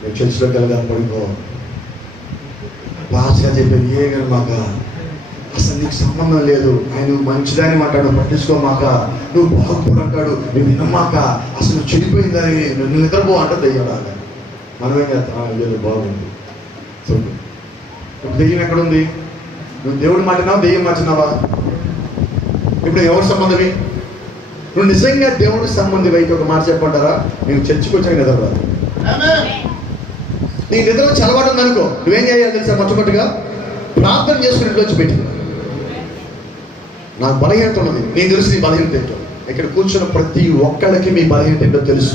నేను చర్చిలోకి వెళ్ళగానే పడిపోవాలి, భాషగా చెప్పేది ఏ కానీ మాక అసలు నీకు సంబంధం లేదు, ఆయన నువ్వు మంచిదాన్ని మాట్లాడు పట్టించుకోమాక, నువ్వు బాగుపడు అంటాడు, నువ్వు వినమాక, అసలు చెడిపోయిందని నువ్వు నిద్రపో అంటది దెయ్యాలి. మనం ఏం చేస్తాం? లేదు బాగుంది. ఇప్పుడు దెయ్యం ఎక్కడుంది? నువ్వు దేవుడు మాటినావా దెయ్యం మార్చినావా? ఇప్పుడు ఎవరి సంబంధమే? నువ్వు నిజంగా దేవుడి సంబంధం అయితే ఒక మాట చెప్పంటారా, నేను చర్చికి వచ్చాక నిద్రరాదు. నీ నిద్ర వచ్చి అలవాటు ఉందనుకో, నువ్వేం చేయాలి తెలుసా? మొట్టమొదటిగా ప్రార్థన చేసుకుని ఇంట్లో వచ్చి పెట్టి, నాకు బలహీనత ఉన్నది, నేను తెలుసు నీ బలహీనత ఏంటో. ఇక్కడ కూర్చున్న ప్రతి ఒక్కళ్ళకి మీ బలహీనత ఏంటో తెలుసు.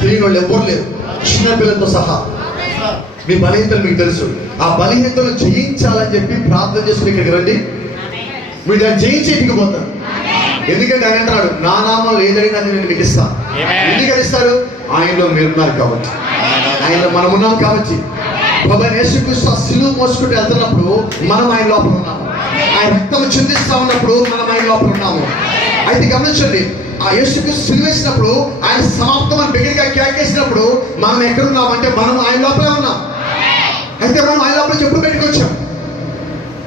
తెలియని వాళ్ళు ఎవరు లేరు, చిన్నపిల్లలతో సహా మీ బలహీనతలు మీకు తెలుసు. ఆ బలహీనతలు జయించాలని చెప్పి ప్రార్థన చేసుకుని ఇక్కడికి రండి. మీరు దాన్ని జయించి ఇంటికి పోతారు. ఎందుకంటే ఆయన అంటాడు, నా నామం ఏదైనా నేను మీకు ఇస్తాను. ఎందుకు ఇస్తారు? ఆయనలో మీరున్నారు కాబట్టి, ఆయనలో మనం ఉన్నాం కాబట్టి. ప్రభువైన యేసుక్రీస్తు సిలువ మోసుకుంటూ వెళ్తున్నప్పుడు మనం ఆయన లోపల ఉన్నాము, ఆయన రక్తం చిందిస్తా ఉన్నప్పుడు మనం ఆయన లోపల ఉన్నాము. అయితే గమనించండి, ఆ యేసుక్రీస్తు సిలువ వేసినప్పుడు ఆయన సమాప్తం అని బిగ్గరగా కేకేసినప్పుడు మనం ఎక్కడున్నామంటే మనం ఆయన లోపలే ఉన్నాం. అయితే మనం ఆయన లోపల ఎప్పుడు బయటకు వచ్చాం?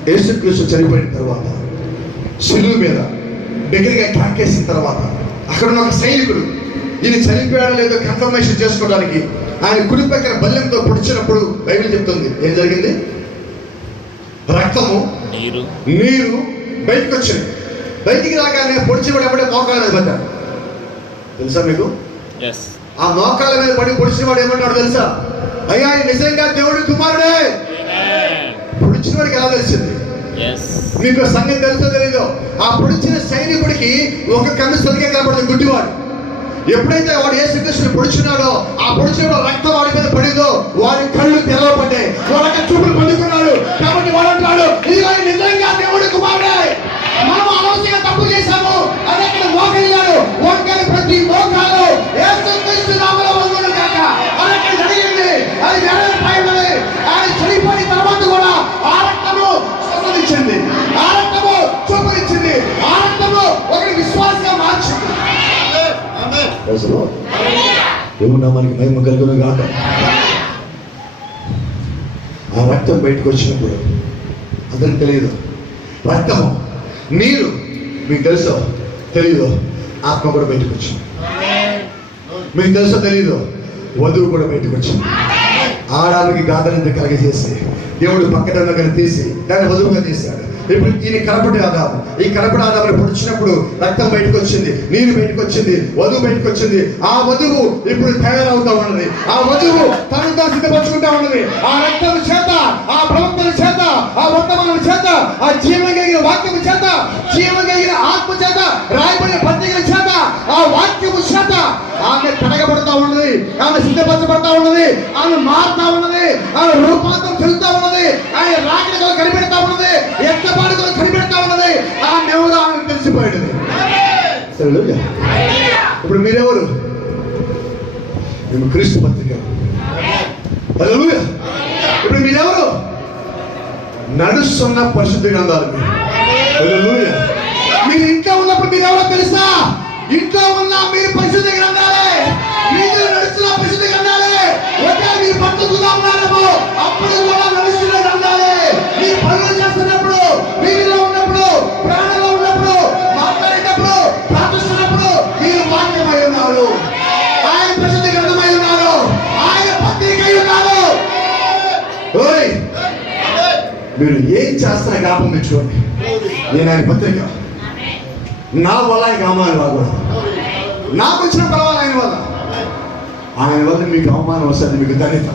యేసుక్రీస్తు చనిపోయిన తర్వాత సిలువ మీద బిగ్గరగా కేకేసిన తర్వాత అక్కడ ఉన్న ఒక సైనికుడు ఈయన చనిపోయాడో లేదో కన్ఫర్మేషన్ చేసుకోవడానికి ఆయన కుడి పక్కన బల్లెంతో పొడిచినప్పుడు బైబిల్ చెప్తుంది ఏం జరిగింది? రక్తము నీరు బయటకు వచ్చింది. బయటికి రాగానే పొడిచినవాడు ఎప్పుడే మోకాళ్ళ మీద పడ్డాడు. తెలుసా మీకు? ఆ మోకాళ్ళ మీద పడి పొడిచినవాడు ఏమన్నాడు తెలుసా? అయ్యా నిజంగా దేవుడి కుమారుడే. పొడిచినవాడికి ఎలా తెలిసింది? మీకు సంగతి తెలుసో తెలీదో, ఆ పొడిచిన సైనికుడికి ఒక కన్ను సరిగ్గా కనపడుతుంది, గుడ్డివాడు. ఎప్పుడైతే వాడు యేసుక్రీస్తుని పొడిచున్నాడో, ఆ పొడిచిన రక్తం వాడి మీద పడిందో వాడి కళ్ళు తెరవబడ్డాయి, వాడి చూపులు పండుకున్నాడు. కాబట్టి వాడు అంటాడు, నిజంగా దేవుడి కుమారుడే. మనం అనవసరంగా తప్పు చేశాము అని అక్కడ మోకరిల్లాడు. మోకరి ప్రతి మోకాలు యేసుక్రీస్తు నామములో వంగును గాక అని అక్కడ జరిగింది. అది నెరవేర్పబడింది. ఆయన చనిపోయిన తర్వాత కూడా ఆ రక్తము స్వస్థనిచ్చింది, ఆ రక్తము చూపునిచ్చింది, ఆ రక్తము ఒకరి విశ్వాసంగా మార్చింది. దేవుడు నామానికి మహిమ కలుగును గాక. ఆ రక్తం బయటకు వచ్చినప్పుడు అందరికి తెలియదు, రక్తము నీరు మీకు తెలుసో తెలీదు, ఆత్మ కూడా బయటకు వచ్చింది. మీకు తెలుసో తెలీదు, వధువు కూడా బయటకు వచ్చింది. ఆడాలకి గాథలంతా కలిగజేసి దేవుడు పక్కన తీసి దాన్ని వధువుగా తీశాడు. ఇప్పుడు ఈయన కనపడి ఆదాము, ఈ కనపడి ఆదాముని పొడిచినప్పుడు రక్తం బయటకు వచ్చింది, నీరు బయటకు వచ్చింది, వధువు బయటకు వచ్చింది. ఆ వధువు ఇప్పుడు తయారవుతా ఉన్నది, ఆ వధువు తనతో సిద్ధపరచుకుంటా ఉన్నది. ఆ రక్తం చేత, ఆ ప్రవక్తల చేత, ఆ వర్తమానం చేత, ఆ జీవం కలిగిన వాక్యము చేత, జీవం కలిగిన ఆత్మ చేత, రాయబడిన పత్రికల చేత, ఆ వాక్యము చేత ఆమె కడగబడతా ఉన్నది, ఆమె సిద్ధపరచబడతా ఉన్నది, ఆమె మారుతా ఉన్నది, ఆమె రూపాంతరం చెందుతా ఉన్నది, ఆయన రాకడలో కనిపెడతా ఉన్నది, ఎత్తపాడులో కనిపెడతా ఉన్నది. ఆ దేవుడు ఆమెకు తెలిసిపోయాడు. ఇప్పుడు మీరెవరు? మేము క్రీస్తు పత్రిక. ఇప్పుడు మీరెవరు? నడుస్తున్న పరిశుద్ధ గ్రంథాలు. మీరు ఇంట్లో ఉన్నప్పుడు మీరెవరో తెలుసా? ఇంట్లో ఉన్న మీరు పరిశుద్ధ గ్రంథాలే, మీరు నడుస్తున్న పరిశుద్ధ గ్రంథాలే. ఒకే మీరు పట్టుకున్నా ఉన్నారేమో అప్పుడు కూడా నడుస్తున్న గ్రంథాలే. మీరు పనులు చేస్తున్నప్పుడు, వీధిలో ఉన్నప్పుడు, ప్రాణంలో ఉన్నప్పుడు, మాట్లాడేటప్పుడు, ప్రార్థిస్తున్నప్పుడు మీరు వాక్యమై ఉన్నారు, ఆయన పరిశుద్ధ గ్రంథమై ఉన్నారు, ఆయన పత్రిక అయి ఉన్నారు. మీరు ఏం చేస్తున్నా జ్ఞాపకం తెచ్చుకోండి, నేను ఆయన పత్రిక. నా వల్ల ఆయనకు అవమానం రాకూడదు, నాకు వచ్చిన పర్వాలేదు ఆయన వల్ల. ఆయన వల్ల మీకు అవమానం వస్తుంది, మీకు ధన్యత.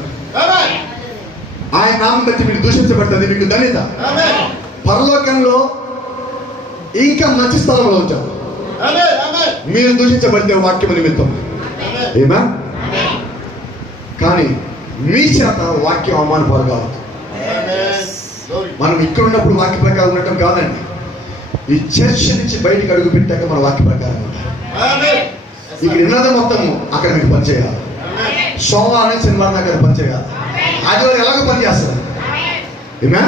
ఆయన నామం బట్టి మీరు దూషించబడుతుంది, మీకు ధన్యత. పరలోకంలో ఇంకా మంచి స్థలంలో ఉంటారు మీరు దూషించబడితే వాక్యం నిమిత్తం. ఏమా? కానీ మీ చేత వాక్యం అవమానపాలు కావద్దు. మనం ఇక్కడ ఉన్నప్పుడు వాక్య ప్రకారం ఉండటం కాదండి, ఈ చర్చ నుంచి బయటికి అడుగు పెట్టాక మన వాక్య ప్రకారం ఉంటాం. ఇక్కడ ఉన్నది మొత్తము అక్కడ మీకు పనిచేయాలి. సోమవారం నుంచి శనివారం అక్కడ పనిచేయాలి. ఆదివారం ఎలాగో పనిచేస్తారు. ఏమా?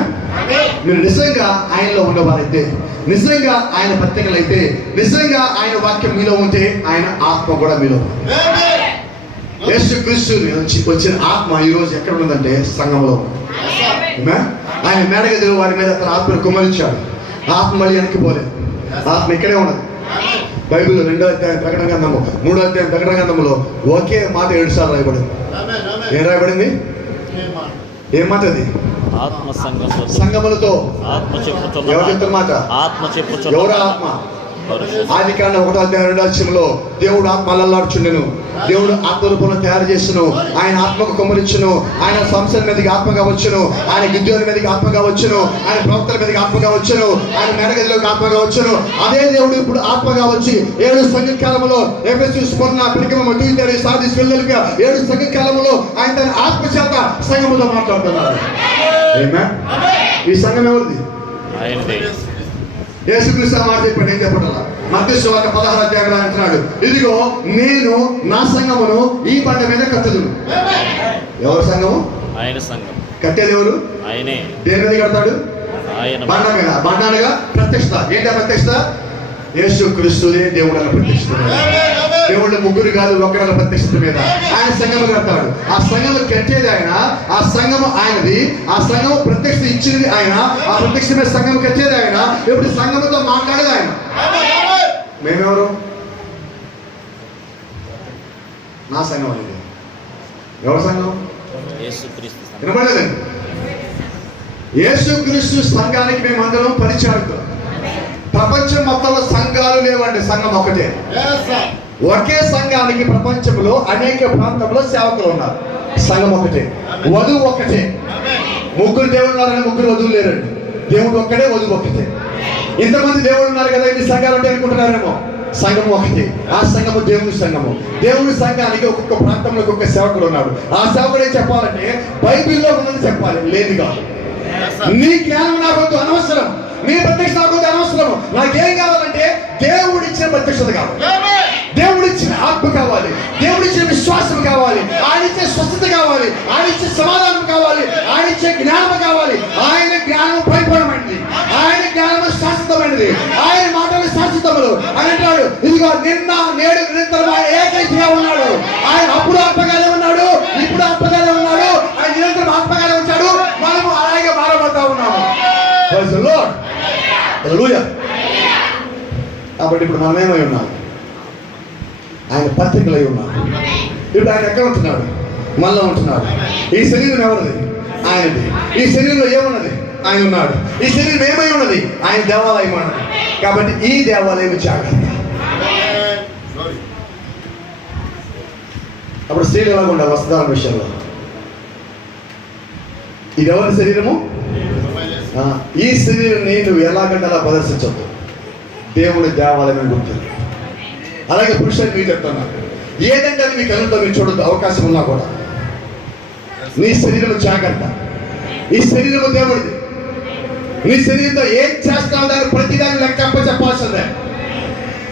మీరు నిజంగా ఆయనలో ఉన్నవారైతే, నిజంగా ఆయన పత్రికలైతే, నిజంగా ఆయన వాక్యం మీలో ఉంటే ఆయన ఆత్మ కూడా మీలో ఉంది. యేసుక్రీస్తు నుంచి వచ్చిన ఆత్మ ఈరోజు ఎక్కడ ఉందంటే సంఘంలో ఉంది. ఆయన మేడగదిలో వారి మీద తన ఆత్మను కుమ్మరించాడు. ఆత్మ మళ్ళీ వెనక్కి పోలేదు, ఆత్మ ఇక్కడే ఉన్నది. బైబిల్లో 2వ అధ్యాయం ప్రకటన గ్రంథము, 3వ అధ్యాయం ప్రకటన గ్రంథంలో ఒకే మాట 7 సార్లు రాయబడింది. ఏం రాయబడింది? ఏం మాట అది? ఆత్మ సంగములతో. ఆత్మ చెప్పుచు ఎవరు చెప్తున్న మాట? ఆత్మ చెప్పుచు ఎవరు ఆత్మ? ఆదికాండం 1వ అధ్యాయం 2వ వచనంలో దేవుడు ఆత్మ అల్లల్లాడుచుండెను, దేవుడు ఆత్మ రూపంలో తయారు చేస్తును, ఆయన ఆత్మకు కొమ్మరించును, ఆయన సంస్థల మీదకి ఆత్మగా వచ్చును, ఆయన గిద్యోని మీదకి ఆత్మగా వచ్చును, ఆయన ప్రవక్తల మీదకి ఆత్మగా వచ్చును, ఆయన మేడగదిలోకి ఆత్మగా వచ్చును. అదే దేవుడు ఇప్పుడు ఆత్మగా వచ్చి 7 సంఘకాలంలో ఎఫెసస్, స్మరణ, పెర్గము, థియతైర, సార్దిస్, ఫిలదెల్ఫియా 7 సంఘకాలంలో ఆయన తన ఆత్మ చేత సంఘముతో మాట్లాడుతున్నారు. ఆమేన్. ఈ సంఘం ఎవరిది? ఆయనదే. యేసుక్రీస్తు మాట చెప్పండి, ఏం చెప్పాలా? మత్తయి సువార్త 16వ అధ్యాయంలో అంటున్నాడు, ఇదిగో నేను నా సంఘమును ఈ బండ మీద కట్టుదును. ఎవరు సంఘము? ఆయన సంఘం. కట్టేది ఎవరు? ఆయనే. దేని మీద కడతాడు? ఆయన బండ మీద. బండ అనగా ప్రత్యక్షత. ఏంటా ప్రత్యక్షత? యేసుక్రీస్తుదే దేవుడు అన్న ప్రత్యక్షత. దేవుళ్ళు ముగ్గురు కాదు, ఒకరి ప్రత్యక్షత మీద ఆయన సంఘము కడతాడు. ఆ సంఘము కట్టేది ఆయన, ఆ సంఘము ఆయనది, ఆ సంఘము ప్రత్యక్షత ఇచ్చింది ఆయన, ఆ ప్రత్యక్షత మీద సంఘం కట్టేది ఆయన, ఇప్పుడు సంఘముతో మాట్లాడేది ఆయన. మేమెవరు? నా సంఘం అనేది. ఎవరి సంఘం? యేసుక్రీస్తు సంఘం. వినపడలేదండి. యేసుక్రీస్తు సంఘానికి మేమందరం పరిచారకులు. ప్రపంచం మొత్తంలో సంఘాలు లేవండి, సంఘం ఒకటే. ఒకే సంఘానికి ప్రపంచంలో అనేక ప్రాంతంలో సేవకులు ఉన్నారు. సంఘం ఒకటే, వధువు ఒకటే. ముగ్గురు దేవుడు ఉన్నారని ముగ్గురు వధువులు లేరండి. దేవుడు ఒక్కడే, వధువు ఒకటే. ఇంతమంది దేవుడు ఉన్నారు కదా, ఇన్ని సంఘాలు ఉంటాయి అనుకుంటున్నారేమో. సంఘం ఒకటి. ఆ సంఘము దేవుని సంఘము. దేవుని సంఘానికి ఒక్కొక్క ప్రాంతంలో ఒక్కొక్క సేవకుడు ఉన్నాడు. ఆ సేవకుడు ఏం చెప్పాలంటే బైబిల్లో ఉన్నది చెప్పాలి, లేదు కాదు. నీ జ్ఞానం నాకు అనవసరం, నీ ప్రత్యక్షత నాకు అనవసరం. నాకేం కావాలంటే దేవుడిచ్చిన ప్రత్యక్షత కావాలి, దేవుడిచ్చిన ఆత్మ కావాలి, దేవుడిచ్చిన విశ్వాసం కావాలి, ఆయన ఇచ్చే స్వస్థత కావాలి, ఆయన ఇచ్చే సమాధానం కావాలి, ఆయన ఇచ్చే జ్ఞానం కావాలి. ఆయన జ్ఞానం పరిపూర్ణమైనది, ఆయన జ్ఞానం శాశ్వతమైనది, ఆయన మాటలు శాశ్వతములు. ఆయన అంటాడు, ఇదిగో నిన్న నేడు నిరంతరం ఆయన ఏకైకగా ఉన్నాడు. ఆయన అప్పుడు ఆత్మగానే ఉన్నాడు, ఇప్పుడు ఆత్మగానే ఉన్నాడు, ఆయన నిరంతరం ఆత్మగానే ఉంటాడు. మనము అలాగే మారబడతా ఉన్నాము. Praise the Lord. Hallelujah. కాబట్టి ఇప్పుడు మనమేమై ఉన్నాం? ఆయన పత్రికలై ఉన్నాం. ఇప్పుడు ఆయన ఎక్కడ ఉంటున్నాడు? మనలో ఉంటున్నాడు. ఈ శరీరం ఎవరిది? ఆయనది. ఈ శరీరంలో ఏమున్నది? ఆయన ఉన్నాడు. ఈ శరీరం ఏమై ఉన్నది? ఆయన దేవాలయం ఉన్నది. కాబట్టి ఈ దేవాలయం జాగ్రత్త. అప్పుడు స్త్రీలు ఎలాగ ఉండాలి వస్త్రాల విషయంలో? ఇది ఎవరి శరీరము? ఈ శరీరాన్ని నువ్వు ఎలాగంటే అలా ప్రదర్శించద్దు. దేవుడి దేవాలయం గుర్తుంది. అలాగే పురుషులు మీకు చెప్తున్నా, ఏదంటే అది మీకు కళ్ళతో మీరు చూడొద్దు, అవకాశం ఉన్నా కూడా. నీ శరీరం జాగ్రత్త. ఈ శరీరము దేవుడిది. నీ శరీరంతో ఏం చేస్తావు దాన్ని ప్రతిదాన్ని లెక్కప్ప చెప్పాల్సిందే.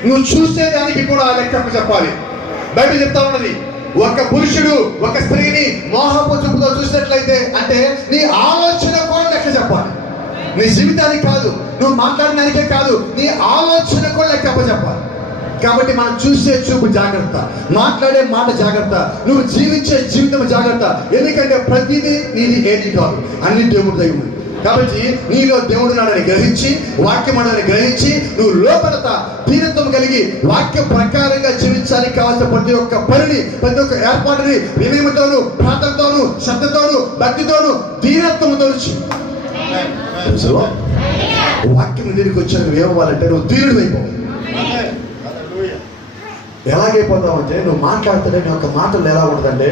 నువ్వు చూసేదానికి కూడా లెక్కప్ప చెప్పాలి. బైబిల్ చెప్తా ఉన్నది, ఒక పురుషుడు ఒక స్త్రీని మోహపు చూపుతో చూసినట్లయితే అంటే నీ ఆలోచన కూడా లెక్క చెప్పాలి. నీ జీవితానికి కాదు, నువ్వు మాట్లాడడానికే కాదు, నీ ఆలోచన కూడా లెక్క చెప్పాలి. కాబట్టి మనం చూసే చూపు జాగ్రత్త, మాట్లాడే మాట జాగ్రత్త, నువ్వు జీవించే జీవితం జాగ్రత్త. ఎందుకంటే ప్రతిదీ నీది ఏది కాదు, అన్ని దేవుడి దైవం. కాబట్టి నీలో దేవుడు నాడని గ్రహించి, వాక్యం నాడని గ్రహించి, నువ్వు లోపలత దీనత్వం కలిగి వాక్య ప్రకారంగా జీవించడానికి కావాల్సిన ప్రతి ఒక్క పనిని, ప్రతి ఒక్క ఏర్పాటుని వినయముతోను, ప్రార్థనతోను, శ్రద్ధతోను, భక్తితోను, దీనత్వముతో వాక్యం దగ్గరికి వచ్చాను. నువ్వు ఏమవ్వాలంటే నువ్వు దీనుడు అయిపోవాలి. ఎలాగైపోతావంటే నువ్వు మాట్లాడితే నీ యొక్క మాటలు ఎలా ఉంటుందంటే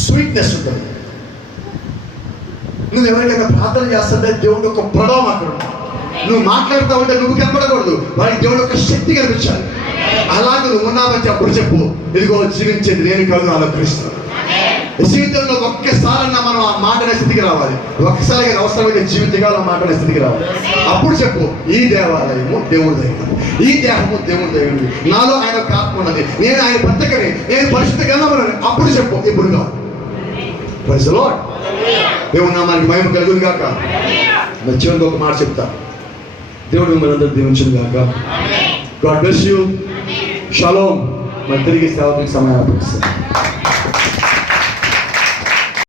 స్వీట్నెస్ ఉంటుంది, నువ్వు ఎవరికైనా ప్రార్థన చేస్తుంటే దేవుడు ఒక ప్రభావం అక్కడ ఉంది. నువ్వు మాట్లాడుతూ ఉంటే నువ్వు కనపడకూడదు, వాడికి దేవుడు ఒక శక్తి కనిపించాలి. అలాగే నువ్వు ఉన్నావని అప్పుడు చెప్పు, ఇదిగో జీవించేది నేను కాదు, నాలో క్రీస్తు. జీవితంలో ఒక్కసారన్నా మనం ఆ మాటనే స్థితికి రావాలి. ఒక్కసారిగా అవసరమైన జీవితంగా మాటనే స్థితికి రావాలి. అప్పుడు చెప్పు, ఈ దేవాలయము దేవుడి దైవం, ఈ దేహము దేవుడి దైవం, నాలో ఆయన ఒక ఆత్మ ఉన్నది, నేను ఆయన పద్ధతిని, నేను పరిశుద్ధ గ్రంథములని. అప్పుడు చెప్పు, ఇప్పుడు కాదు. Praise the Lord. దేవుని నామానికి మహిమ కలుగును గాక. నా చివరికి ఒక మాట చెప్తా. దేవుడు మిమ్మల్ని అందరూ దీవించును గాక. God bless you. షలోమ్. మరి తిరిగి సేవకు సమయాన్ని